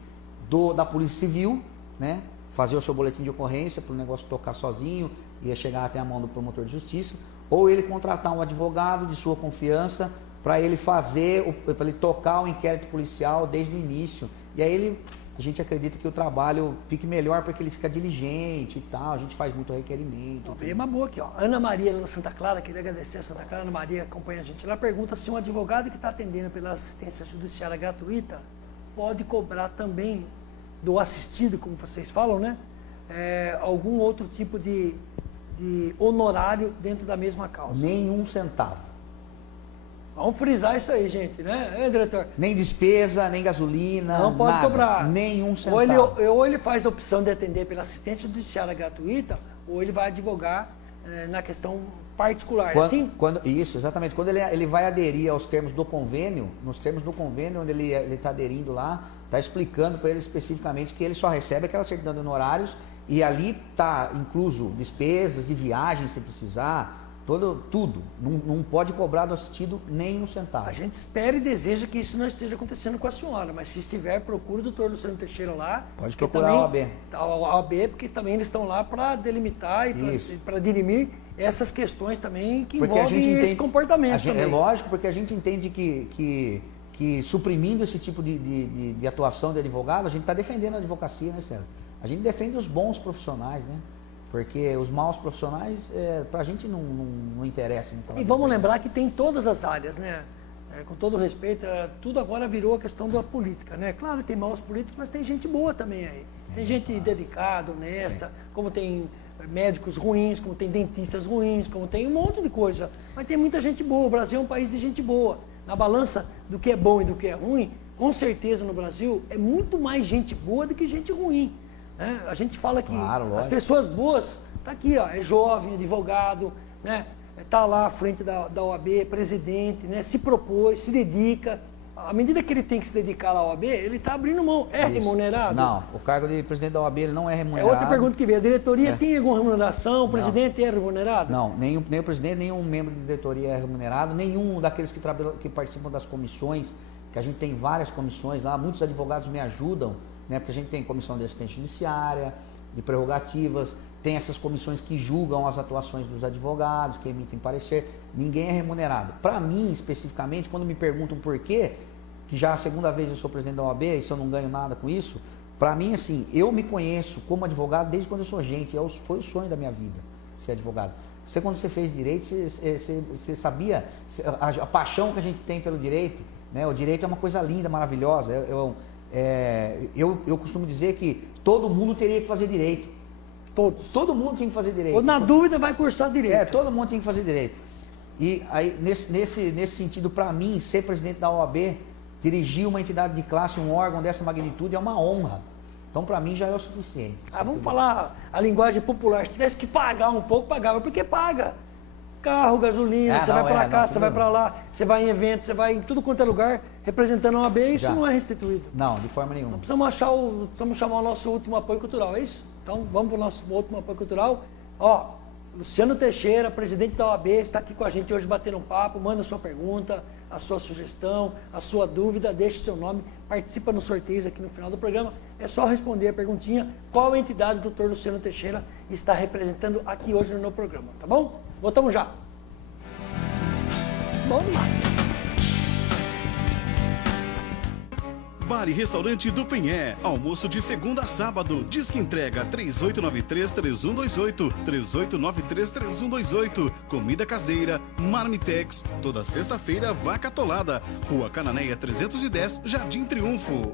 da Polícia Civil, né? Fazer o seu boletim de ocorrência para o negócio tocar sozinho, ia chegar até a mão do promotor de justiça, ou ele contratar um advogado de sua confiança para ele tocar o inquérito policial desde o início. E aí a gente acredita que o trabalho fique melhor porque ele fica diligente e tal, a gente faz muito requerimento. Veio uma boa aqui, ó. Ana Maria, lá na Santa Clara, queria agradecer a Santa Clara, Ana Maria acompanha a gente. Ela pergunta se um advogado que está atendendo pela assistência judiciária gratuita pode cobrar também do assistido, como vocês falam, né? Algum outro tipo de honorário dentro da mesma causa. Nenhum centavo. Vamos frisar isso aí, gente, né, diretor? Nem despesa, nem gasolina, Não pode nada. cobrar. Nenhum centavo. Ou ele faz a opção de atender pela assistência judiciária gratuita, ou ele vai advogar na questão particular, assim? Isso, exatamente. Quando ele vai aderir aos termos do convênio, nos termos do convênio, onde ele está aderindo lá, está explicando para ele especificamente que ele só recebe aquela certidão de honorários e ali está incluso despesas de viagem, se precisar, tudo. Não pode cobrar do assistido nem um centavo. A gente espera e deseja que isso não esteja acontecendo com a senhora, mas se estiver, procure o doutor Luciano Teixeira lá. Pode procurar a OAB. A OAB, porque também eles estão lá para delimitar e para dirimir essas questões também que envolvem esse comportamento também. É lógico, porque a gente entende que suprimindo esse tipo de atuação de advogado, a gente está defendendo a advocacia, né, Célio? A gente defende os bons profissionais, né? Porque os maus profissionais, para a gente não interessa. E vamos lembrar que tem todas as áreas, né? Com todo respeito, tudo agora virou a questão da política, né? Claro, tem maus políticos, mas tem gente boa também aí. Tem gente dedicada, honesta, como tem médicos ruins, como tem dentistas ruins, como tem um monte de coisa. Mas tem muita gente boa, o Brasil é um país de gente boa. Na balança do que é bom e do que é ruim, com certeza no Brasil é muito mais gente boa do que gente ruim. A gente fala que as pessoas boas, tá aqui, ó, é jovem, advogado, né? Tá lá à frente da OAB, presidente, né? Se propôs, se dedica. À medida que ele tem que se dedicar à OAB, ele está abrindo mão. É remunerado? Não, o cargo de presidente da OAB ele não é remunerado. É outra pergunta que veio. A diretoria tem alguma remuneração? O presidente é remunerado? Não, nem o presidente, nenhum membro de diretoria é remunerado, nenhum daqueles que participam das comissões, que a gente tem várias comissões lá, muitos advogados me ajudam, né? Porque a gente tem comissão de assistência judiciária, de prerrogativas, tem essas comissões que julgam as atuações dos advogados, que emitem parecer, ninguém é remunerado. Para mim, especificamente, quando me perguntam por quê, que já é a segunda vez eu sou presidente da OAB e se eu não ganho nada com isso, para mim, assim, eu me conheço como advogado desde quando eu sou gente, foi o sonho da minha vida, ser advogado. Você, quando você fez direito, você sabia a paixão que a gente tem pelo direito, né? O direito é uma coisa linda, maravilhosa. Eu costumo dizer que todo mundo teria que fazer direito. Todo mundo tinha que fazer direito. Ou na dúvida vai cursar direito. Todo mundo tinha que fazer direito. E aí, nesse sentido, para mim, ser presidente da OAB, dirigir uma entidade de classe, um órgão dessa magnitude, é uma honra. Então, para mim, já é o suficiente. Vamos falar a linguagem popular. Se tivesse que pagar um pouco, pagava. Porque paga. Carro, gasolina, você vai para cá, você vai para lá, você vai em eventos, você vai em tudo quanto é lugar, representando a OAB, isso não é restituído. Não, de forma nenhuma. Então, precisamos chamar o nosso último apoio cultural, é isso? Então, vamos para o nosso último apoio cultural. Ó, Luciano Teixeira, presidente da OAB, está aqui com a gente hoje batendo um papo. Manda a sua pergunta, a sua sugestão, a sua dúvida, deixe seu nome, participa nos sorteios aqui no final do programa. É só responder a perguntinha, qual entidade o doutor Luciano Teixeira está representando aqui hoje no meu programa, tá bom? Voltamos já. Vamos lá. Bar e Restaurante do Penhé. Almoço de segunda a sábado. Disque entrega 3893-3128. 3893-3128. Comida caseira, marmitex. Toda sexta-feira, vaca atolada. Rua Cananéia 310, Jardim Triunfo.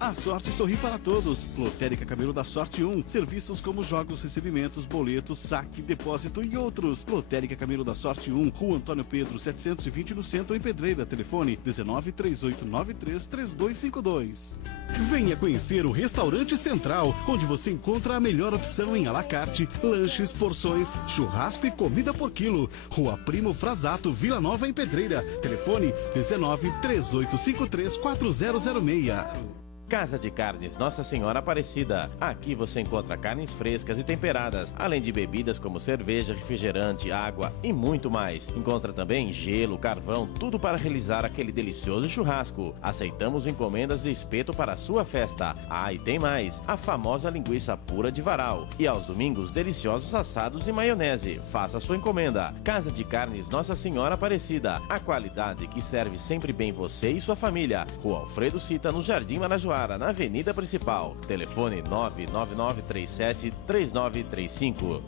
A sorte sorri para todos. Lotérica Camelo da Sorte 1. Serviços como jogos, recebimentos, boletos, saque, depósito e outros. Lotérica Camelo da Sorte 1. Rua Antônio Pedro 720 no centro, em Pedreira. Telefone 1938933252. Venha conhecer o Restaurante Central, onde você encontra a melhor opção em à la carte, lanches, porções, churrasco e comida por quilo. Rua Primo Frasato, Vila Nova, em Pedreira. Telefone 1938534006. Casa de Carnes Nossa Senhora Aparecida. Aqui você encontra carnes frescas e temperadas, além de bebidas como cerveja, refrigerante, água e muito mais. Encontra também gelo, carvão, tudo para realizar aquele delicioso churrasco. Aceitamos encomendas de espeto para a sua festa. E tem mais, a famosa linguiça pura de varal. E aos domingos, deliciosos assados de maionese. Faça sua encomenda. Casa de Carnes Nossa Senhora Aparecida. A qualidade que serve sempre bem você e sua família. Rua Alfredo Cita, no Jardim Marajoara. Clara, na Avenida Principal. Telefone 99937-3935.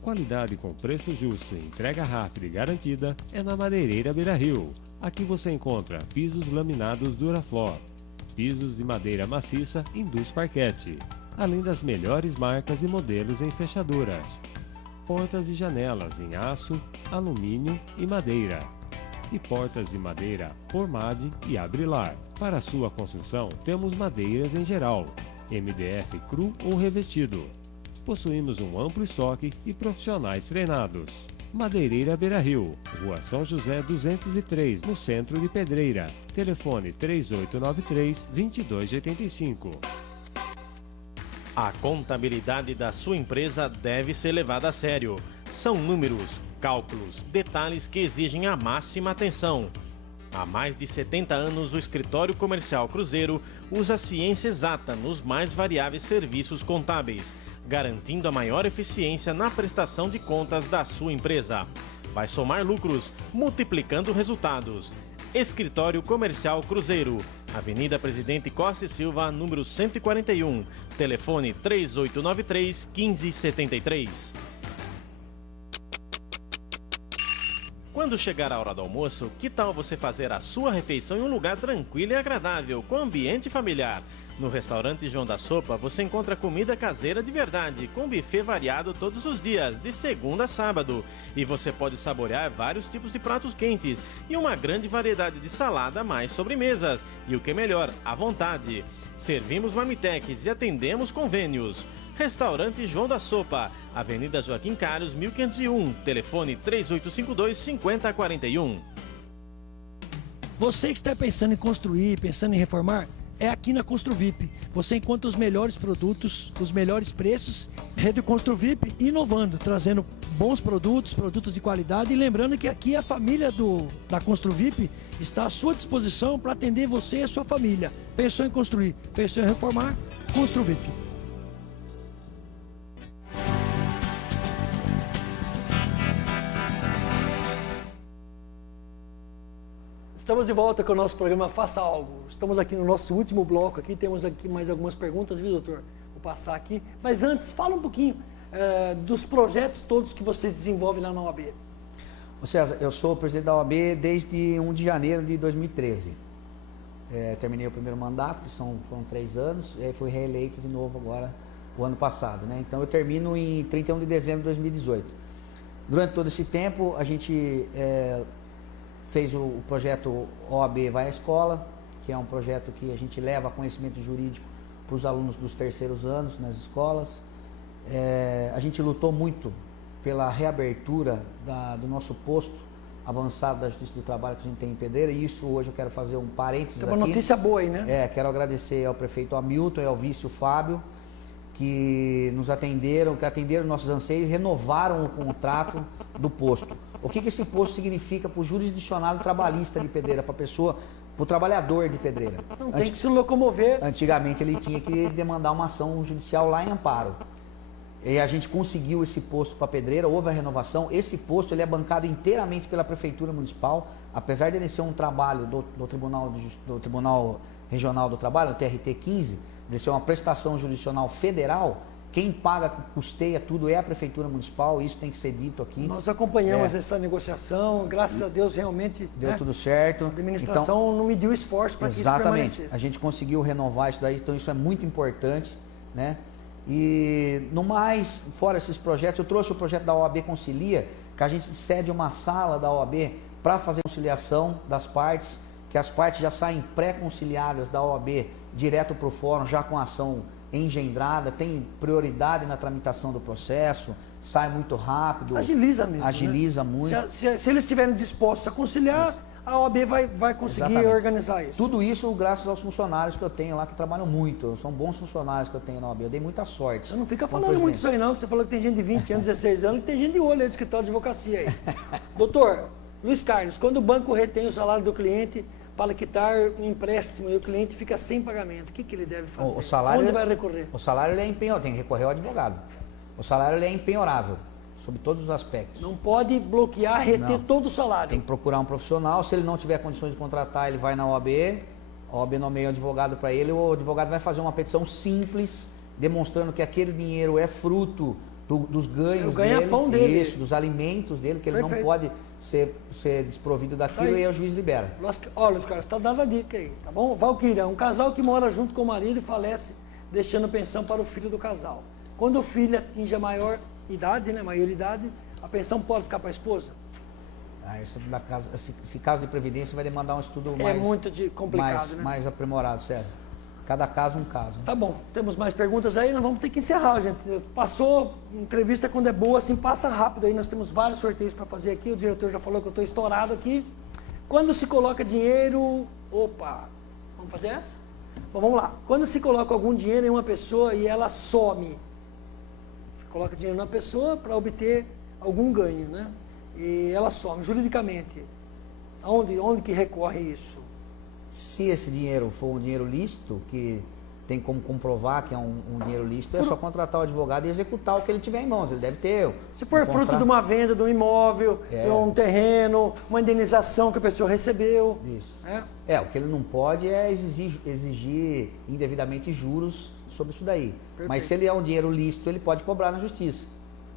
Qualidade com preço justo e entrega rápida e garantida é na Madeireira Beira-Rio. Aqui você encontra pisos laminados Duraflor, pisos de madeira maciça Indus Parquet, além das melhores marcas e modelos em fechaduras, portas e janelas em aço, alumínio e madeira, e portas de madeira Formad e Abrilar. Para sua construção, temos madeiras em geral, MDF cru ou revestido. Possuímos um amplo estoque e profissionais treinados. Madeireira Beira-Rio, Rua São José 203, no centro de Pedreira. Telefone 3893-2285. A contabilidade da sua empresa deve ser levada a sério. São números, cálculos, detalhes que exigem a máxima atenção. Há mais de 70 anos, o Escritório Comercial Cruzeiro usa a ciência exata nos mais variáveis serviços contábeis, garantindo a maior eficiência na prestação de contas da sua empresa. Vai somar lucros, multiplicando resultados. Escritório Comercial Cruzeiro, Avenida Presidente Costa e Silva, número 141, telefone 3893-1573. Quando chegar a hora do almoço, que tal você fazer a sua refeição em um lugar tranquilo e agradável, com ambiente familiar? No restaurante João da Sopa, você encontra comida caseira de verdade, com buffet variado todos os dias, de segunda a sábado. E você pode saborear vários tipos de pratos quentes e uma grande variedade de salada mais sobremesas. E o que é melhor, à vontade. Servimos marmitex e atendemos convênios. Restaurante João da Sopa, Avenida Joaquim Carlos, 1501, telefone 3852-5041. Você que está pensando em construir, pensando em reformar, é aqui na Construvip. Você encontra os melhores produtos, os melhores preços. Rede Construvip inovando, trazendo bons produtos, produtos de qualidade. E lembrando que aqui a família da Construvip está à sua disposição para atender você e a sua família. Pensou em construir, pensou em reformar? Construvip. Estamos de volta com o nosso programa Faça Algo. Estamos aqui no nosso último bloco, aqui temos aqui mais algumas perguntas, viu, doutor? Vou passar aqui. Mas antes, fala um pouquinho dos projetos todos que você desenvolve lá na OAB. Ô César, eu sou presidente da OAB desde 1 de janeiro de 2013. Terminei o primeiro mandato, que foram 3 anos, e aí fui reeleito de novo agora, o ano passado, né? Então eu termino em 31 de dezembro de 2018. Durante todo esse tempo, a gente fez o projeto OAB Vai à Escola, que é um projeto que a gente leva conhecimento jurídico para os alunos dos terceiros anos nas escolas. A gente lutou muito pela reabertura do nosso posto avançado da Justiça do Trabalho que a gente tem em Pedreira, e isso hoje eu quero fazer um parênteses aqui. Tem uma notícia boa aí, né? Quero agradecer ao prefeito Hamilton e ao vice Fábio, que nos atenderam, nossos anseios e renovaram o contrato do posto. O que esse posto significa para o jurisdicionado trabalhista de Pedreira, para a pessoa, para o trabalhador de Pedreira? Não tem que se locomover. Antigamente ele tinha que demandar uma ação judicial lá em Amparo. E a gente conseguiu esse posto para Pedreira, houve a renovação. Esse posto ele é bancado inteiramente pela Prefeitura Municipal, apesar de ele ser um trabalho do Tribunal Regional do Trabalho, o TRT 15, de ser uma prestação jurisdicional federal. Quem paga, custeia tudo é a Prefeitura Municipal, isso tem que ser dito aqui. Nós acompanhamos essa negociação, graças a Deus realmente deu tudo certo. A administração não mediu esforço para que isso permanecesse. Exatamente, a gente conseguiu renovar isso daí, então isso é muito importante, né? E no mais, fora esses projetos, eu trouxe o projeto da OAB Concilia, que a gente cede uma sala da OAB para fazer conciliação das partes, que as partes já saem pré-conciliadas da OAB direto para o fórum, já com a ação engendrada, tem prioridade na tramitação do processo, sai muito rápido. Agiliza mesmo. Agiliza, né? Muito. Se eles estiverem dispostos a conciliar, isso. A OAB vai conseguir organizar isso. Tudo isso graças aos funcionários que eu tenho lá, que trabalham muito. São bons funcionários que eu tenho na OAB. Eu dei muita sorte. Você não fica falando muito isso aí não, que você falou que tem gente de 20 anos, 16 anos, que tem gente de olho aí do escritório de advocacia aí. Doutor, Luiz Carlos, quando o banco retém o salário do cliente para quitar um empréstimo e o cliente fica sem pagamento, o que ele deve fazer? O salário, onde vai recorrer? O salário ele é empenhorável, tem que recorrer ao advogado. O salário ele é empenhorável, sob todos os aspectos. Não pode bloquear, reter todo o salário. Tem que procurar um profissional, se ele não tiver condições de contratar, ele vai na OAB, a OAB nomeia um advogado para ele, o advogado vai fazer uma petição simples, demonstrando que aquele dinheiro é fruto dos ganhos ganha-pão dele. Isso, dos alimentos dele, que ele Perfeito. não pode ser desprovido daquilo, Aí. e aí o juiz libera. Olha, os caras, está dando a dica aí, tá bom? Valquíria, um casal que mora junto com o marido e falece, deixando pensão para o filho do casal. Quando o filho atinge a maioridade, a pensão pode ficar para a esposa? Esse caso de previdência vai demandar um estudo complicado, né? mais aprimorado, César. Cada caso um caso. Tá bom, temos mais perguntas aí, nós vamos ter que encerrar, gente. Passou, entrevista quando é boa, assim, passa rápido aí, nós temos vários sorteios para fazer aqui, o diretor já falou que eu estou estourado aqui. Quando se coloca dinheiro... Opa, vamos fazer essa? Bom, vamos lá. Quando se coloca algum dinheiro em uma pessoa e ela some, coloca dinheiro na pessoa para obter algum ganho, né? E ela some, juridicamente, onde que recorre isso? Se esse dinheiro for um dinheiro lícito, que tem como comprovar que é um dinheiro lícito, é só contratar o advogado e executar o que ele tiver em mãos. Ele deve ter. Se for fruto de uma venda de um imóvel, de um terreno, uma indenização que a pessoa recebeu. Isso. O que ele não pode é exigir indevidamente juros sobre isso daí. Perfeito. Mas se ele é um dinheiro lícito, ele pode cobrar na justiça.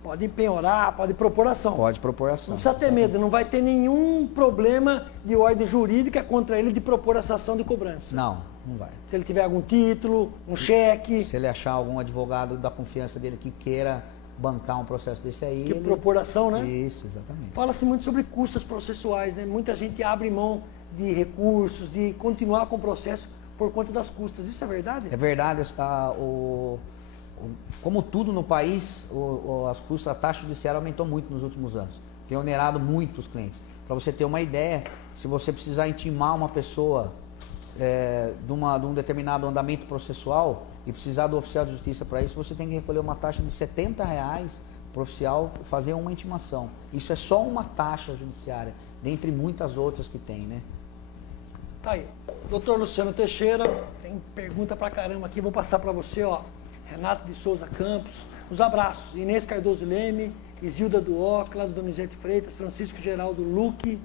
Pode empenhorar, pode propor ação. Pode propor ação. Não precisa ter medo, não vai ter nenhum problema de ordem jurídica contra ele de propor essa ação de cobrança. Não vai. Se ele tiver algum título, um cheque. Se ele achar algum advogado da confiança dele que queira bancar um processo desse aí. Que propor ação, né? Isso, exatamente. Fala-se muito sobre custas processuais, né? Muita gente abre mão de recursos, de continuar com o processo por conta das custas. Isso é verdade? É verdade. Como tudo no país, as custas, a taxa judiciária aumentou muito nos últimos anos. Tem onerado muito os clientes. Para você ter uma ideia, se você precisar intimar uma pessoa de um determinado andamento processual e precisar do oficial de justiça para isso, você tem que recolher uma taxa de R$70 para o oficial fazer uma intimação. Isso é só uma taxa judiciária, dentre muitas outras que tem, né? Tá aí. Doutor Luciano Teixeira, tem pergunta pra caramba aqui, vou passar para você, ó. Renato de Souza Campos, os abraços, Inês Cardoso Leme, Isilda do Ocla, Donizete Freitas, Francisco Geraldo Luque,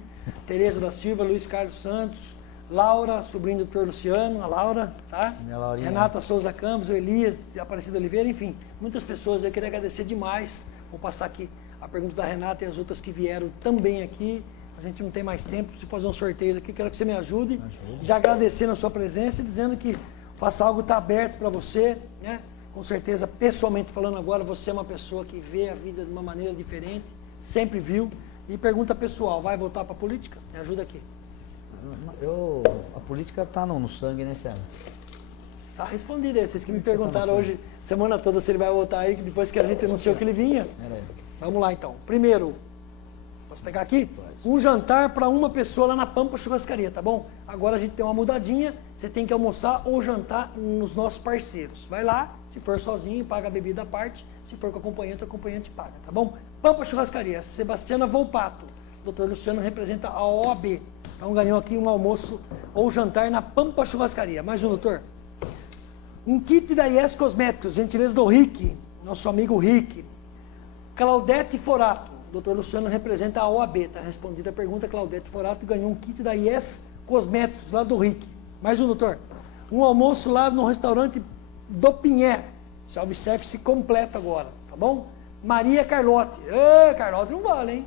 Tereza da Silva, Luiz Carlos Santos, Laura, sobrinho do doutor Luciano, a Laura, tá? Minha Laurinha. Renata Souza Campos, o Elias, Aparecido Oliveira, enfim, muitas pessoas. Eu queria agradecer demais. Vou passar aqui a pergunta da Renata e as outras que vieram também aqui. A gente não tem mais tempo, preciso fazer um sorteio aqui, quero que você me ajude. Já agradecendo a sua presença e dizendo que faça algo, está aberto para você, né? Com certeza, pessoalmente falando agora, você é uma pessoa que vê a vida de uma maneira diferente, sempre viu. E pergunta pessoal, vai voltar para a política? Me ajuda aqui. A política está no sangue, né, César? Tá respondido aí. Vocês que me perguntaram hoje, semana toda, se ele vai voltar aí, depois que a gente anunciou que ele vinha. Vamos lá, então. Primeiro, posso pegar aqui? Um jantar para uma pessoa lá na Pampa Churrascaria, tá bom? Agora a gente tem uma mudadinha, você tem que almoçar ou jantar nos nossos parceiros. Vai lá, se for sozinho, paga a bebida à parte, se for com o acompanhante paga, tá bom? Pampa Churrascaria, Sebastiana Volpato, Dr. Luciano representa a OAB. Então ganhou aqui um almoço ou jantar na Pampa Churrascaria. Mais um, doutor? Um kit da IES Cosméticos, gentileza do Rick, nosso amigo Rick. Claudete Forato, Dr. Luciano representa a OAB, está respondida a pergunta. Claudete Forato ganhou um kit da IES Cosméticos, lá do Rick. Mais um, doutor? Um almoço lá no restaurante do Pinhé. Self-service completo agora, tá bom? Maria Carlote. Carlote não vale, hein?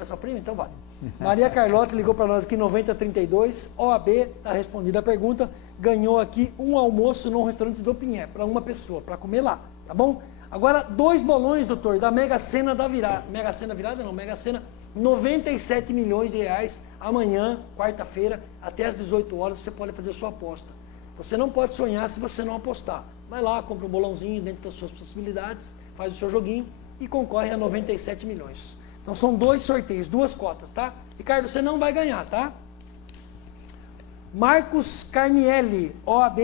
É sua prima? Então vale. Maria Carlote ligou para nós aqui, 9032, OAB, está respondida a pergunta, ganhou aqui um almoço no restaurante do Pinhé, para uma pessoa, para comer lá, tá bom? Agora, 2 bolões, doutor, da Mega Sena da virada. Mega Sena virada não, Mega Sena, 97 milhões de reais, amanhã, quarta-feira, até às 18 horas, você pode fazer a sua aposta. Você não pode sonhar se você não apostar. Vai lá, compra um bolãozinho dentro das suas possibilidades, faz o seu joguinho e concorre a 97 milhões. Então são 2 sorteios, 2 cotas, tá? Ricardo, você não vai ganhar, tá? Marcos Carnielli, OAB,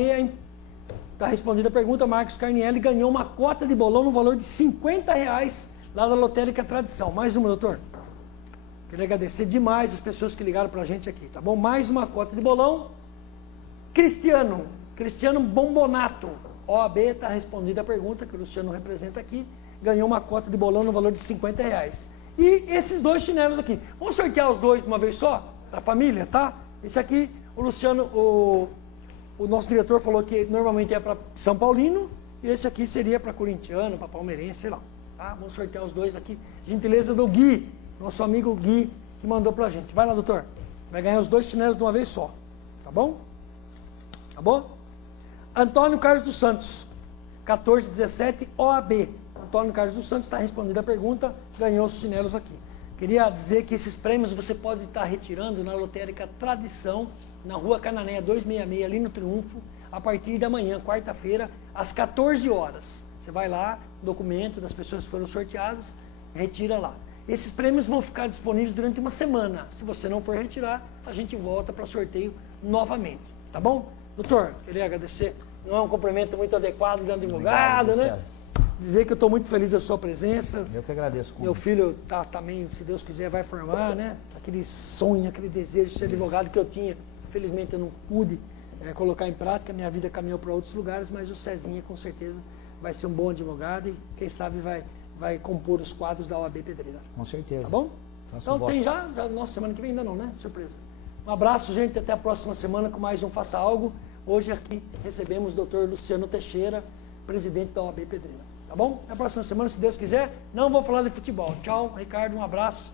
está respondida a pergunta. Marcos Carnielli ganhou uma cota de bolão no valor de R$50 lá da Lotérica Tradição. Mais uma, doutor. Queria agradecer demais as pessoas que ligaram para a gente aqui, tá bom? Mais uma cota de bolão. Cristiano Bombonato, OAB, está respondida a pergunta que o Luciano representa aqui. Ganhou uma cota de bolão no valor de R$50. E esses 2 chinelos aqui. Vamos sortear os 2 de uma vez só? Para a família, tá? Esse aqui, O Luciano, o nosso diretor falou que normalmente é para São Paulino, e esse aqui seria para corintiano, para palmeirense, sei lá. Tá? Vamos sortear os dois aqui. Gentileza do Gui, nosso amigo Gui, que mandou para a gente. Vai lá, doutor. Vai ganhar os 2 chinelos de uma vez só. Tá bom? Tá bom? Antônio Carlos dos Santos, 1417 OAB. Antônio Carlos dos Santos está respondendo a pergunta, ganhou os chinelos aqui. Queria dizer que esses prêmios você pode estar retirando na lotérica Tradição, na Rua Cananéia 266, ali no Triunfo, a partir da manhã, quarta-feira, às 14 horas. Você vai lá, documento das pessoas que foram sorteadas, retira lá. Esses prêmios vão ficar disponíveis durante uma semana. Se você não for retirar, a gente volta para sorteio novamente. Tá bom? Doutor, queria agradecer. Não é um cumprimento muito adequado do advogado, né? César. Dizer que eu estou muito feliz da sua presença. Eu que agradeço. Meu filho tá também, se Deus quiser, vai formar, né? Aquele sonho, aquele desejo de ser advogado que eu tinha. Infelizmente eu não pude colocar em prática, minha vida caminhou para outros lugares, mas o Cezinha com certeza vai ser um bom advogado e quem sabe vai compor os quadros da OAB Pedreira. Com certeza. Tá bom? Faço Então voto. tem já, nossa, semana que vem ainda não, né? Surpresa. Um abraço, gente, até a próxima semana com mais um Faça Algo. Hoje aqui recebemos o Dr. Luciano Teixeira, presidente da OAB Pedreira. Tá bom? Na próxima semana, se Deus quiser, não vou falar de futebol. Tchau, Ricardo, um abraço.